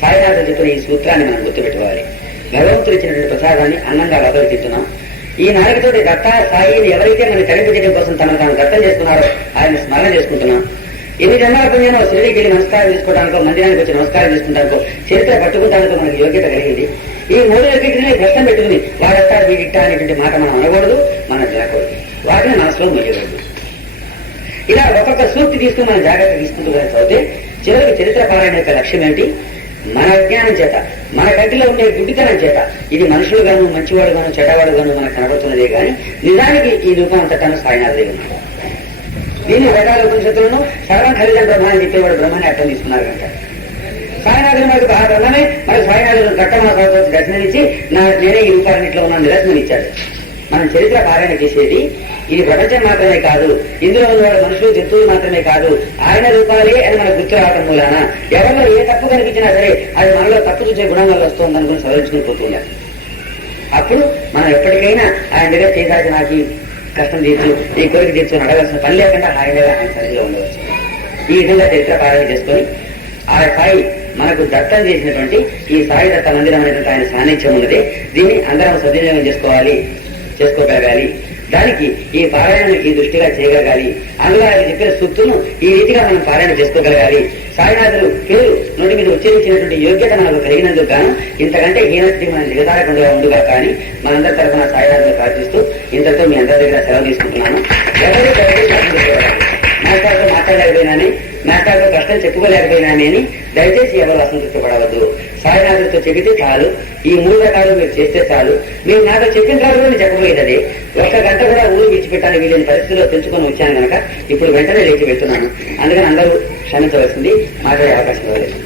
సాయినాథుడు చెప్పిన ఈ సూత్రాన్ని మనం గుర్తుపెట్టుకోవాలి. భగవంతుడు ఇచ్చినటువంటి ప్రసాదాన్ని అన్నంగా వదలు తింటున్నాం. ఈ నాలుగుతోటి దత్త సాయిని ఎవరైతే మనం తరింపజేయడం కోసం తనను తాను దత్తం చేసుకున్నారో ఆయన స్మరణ చేసుకుంటున్నాం. ఎన్ని జన్మల పుణ్యానో శివుడికి వెళ్ళి నమస్కారం చేసుకోవడానికో, మందిరానికి వచ్చి నమస్కారం చేసుకుంటానికో, చరిత్ర పట్టుకుంటానికో మనకు యోగ్యత కలిగింది. ఈ మూడు యోగ్యతని ప్రశ్న పెట్టుకుని వాడెట్టా వీడిట్టా అనేటువంటి మాట మనం అనకూడదు, మనం తినకూడదు, వాటిని మనసులో మొయ్యకూడదు. ఇలా ఒక్కొక్క సూక్తి తీసుకుని మనం జాగ్రత్త తీసుకుంటూ చదివితే చివరికి చరిత్ర పారాయణ యొక్క లక్ష్యం ఏంటి? మన అజ్ఞానం చేత, మన కంటిలో ఉండే గుడ్డితనం చేత ఇది మనుషులు గాను, మంచివాడు గాను, చెడ్డవాడు గాను మనకు కనబడుతున్నదే కానీ నిజానికి ఈ రూపం అంతటాను సాయినాథుడే ఉన్నాడు. దీన్ని రకాల ఉపనిషత్తులను సర్వం ఖరీదం బ్రహ్మ అని చెప్పేవాడు బ్రహ్మని అర్థం తీసుకున్నారు కనుక సాయినాథుడు మనకు ఆ బ్రహ్మమే మనకు సాయినాథుడు ఘట్టమాసంతో దర్శనమిచ్చి నేనే ఈ రూపాలన్నింటిలో ఉన్న నిదర్శనం ఇచ్చాడు. మనం చరిత్ర పారాయణ చేసేది ఇది ప్రపంచం మాత్రమే కాదు, ఇందులో ఉన్నవాడు మనుషులు, జంతువులు మాత్రమే కాదు, ఆయన రూపాలే అని మనకు గుర్తు రావటం మూలాన ఎవరిలో ఏ తప్పు కనిపించినా సరే అది మనలో తప్పు చూసే గుణం వల్ల వస్తుంది అనుకుని సవరించుకుని పోతుండాలి. అప్పుడు మనం ఎప్పటికైనా ఆయన దగ్గర చేసాల్సిన నాకు కష్టం తీర్చు, ఈ కోరిక తీర్చుని అడగాల్సిన పని లేకుండా హాయిగా ఆయన సరిగ్గా ఉండవచ్చు. ఈ విధంగా చరిత్ర పారాయణ చేసుకుని ఆ సాయి మనకు దత్తం చేసినటువంటి ఈ సాయి దత్త మందిరం అనేటువంటి ఆయన సాన్నిధ్యం ఉన్నది. దీన్ని అందరం సద్వినియోగం చేసుకోగలగాలి. దానికి ఈ పారాయణను ఈ దృష్టిగా చేయగలగాలి. అందులో ఆయన చెప్పిన సూక్తులను ఈ రీతిగా మనం పారాయణ చేసుకోగలగాలి. సాయినాథుడు పేరు నోటి మీద ఉచ్చరించినటువంటి యోగ్యత మనకు కలిగినందుకు గాను ఇంతకంటే హీనస్థితి మనం దిగజారకుండా ఉండుగా కానీ మనందరి తరఫున సాయినాథుడు ప్రార్థిస్తూ ఇంతతో మీ అందరి దగ్గర సెలవు తీసుకుంటున్నాను. ఎవరు మాస్టర్తో మాట్లాడలేకపోయినాని, మాస్టర్తో కష్టం చెప్పుకోలేకపోయినాని అని దయచేసి ఎవరు అసంతృప్తి పడవద్దు. సాయినాథుడితో చెబితే చాలు, ఈ 3 రకాలు మీరు చేస్తే చాలు. మీరు నాతో చెప్పిన తర్వాత నేను చెప్పబోయేది అదే. 1 గంట కూడా ఊరు విడిచిపెట్టాలని వీళ్ళని పరిస్థితిలో తెచ్చుకొని వచ్చాను కనుక ఇప్పుడు వెంటనే లేచి వెళ్తున్నాను. అందుకని అందరూ క్షమించవలసింది, మాట్లాడే అవకాశం ఇవ్వలేదు.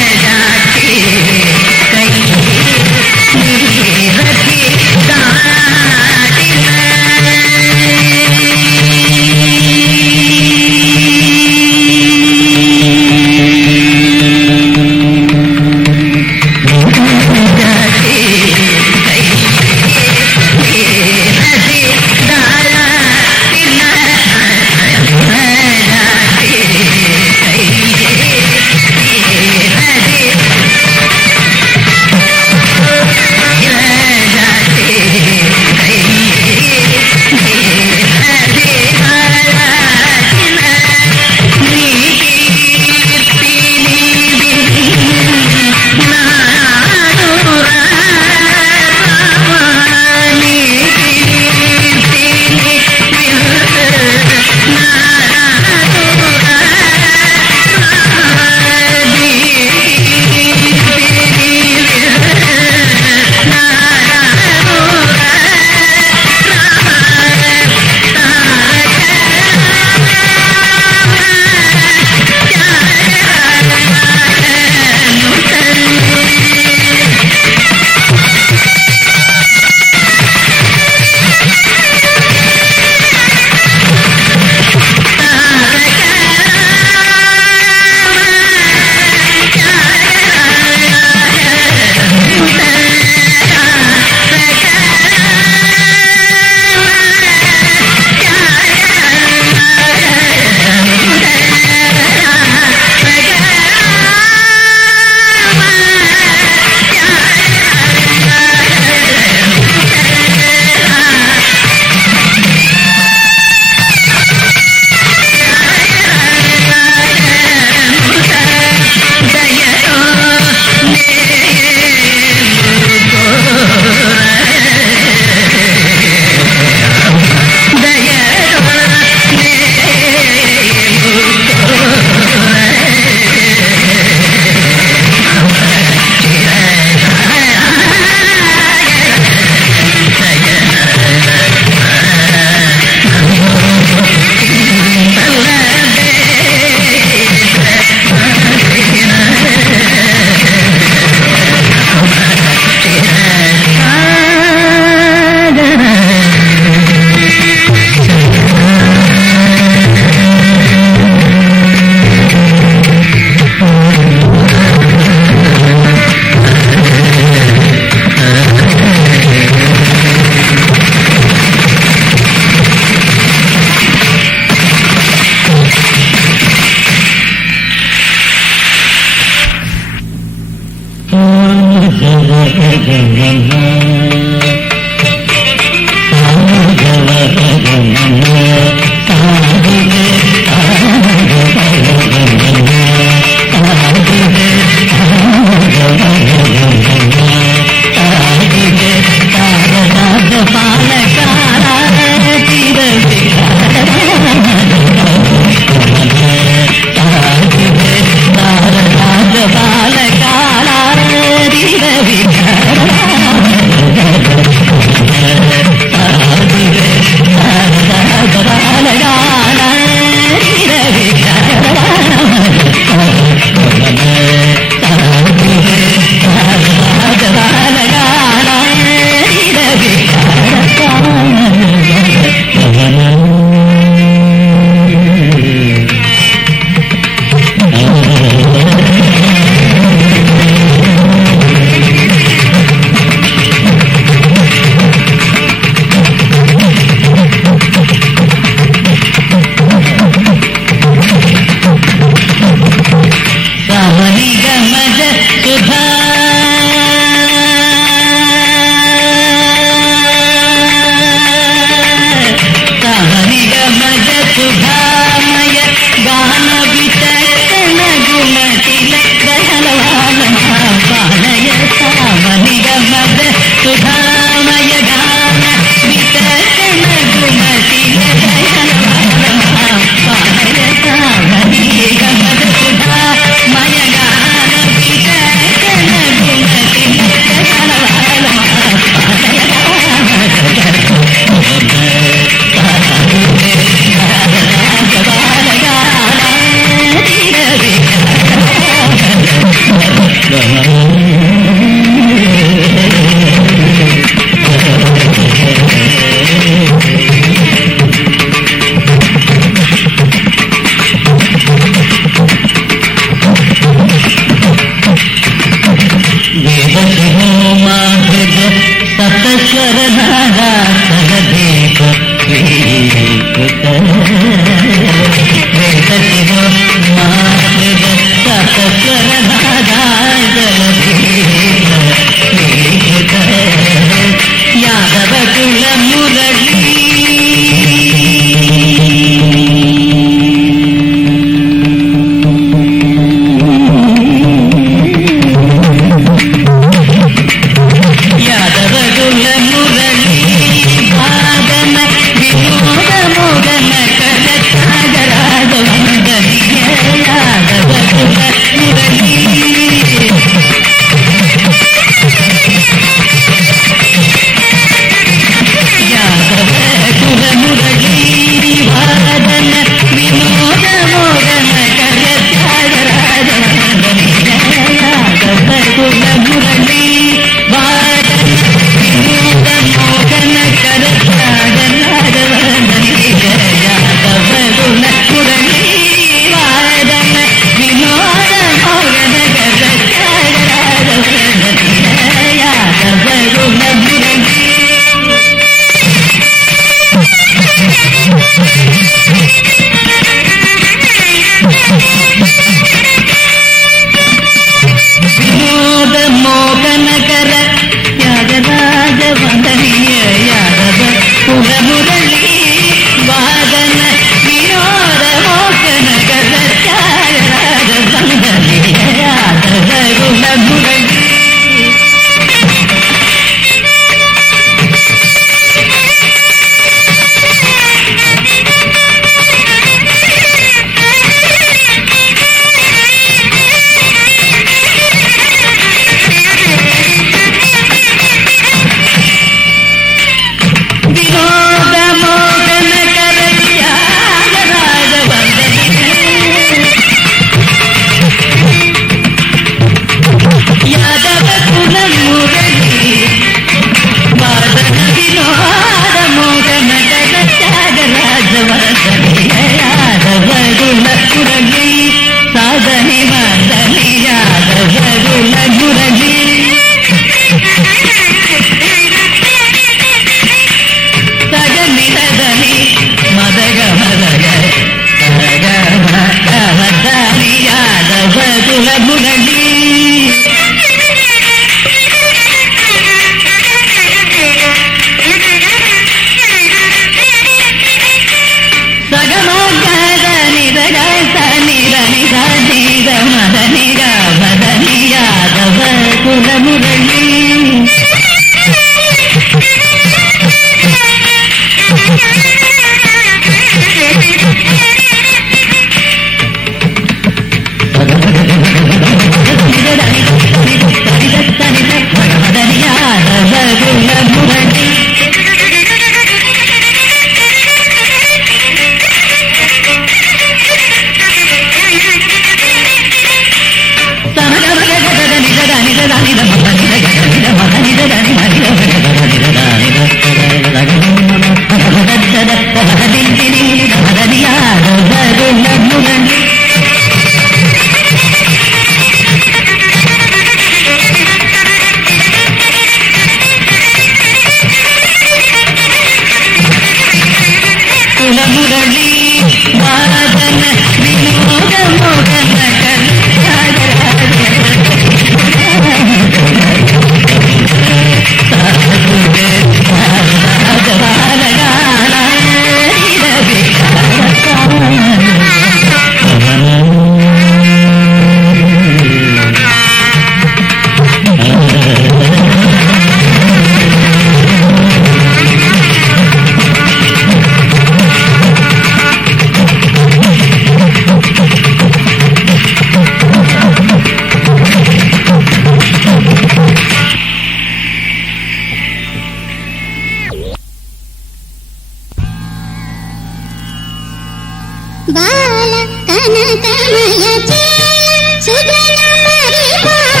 బాల కనకమయ చేల సుజన పరిపాల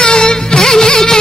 కనక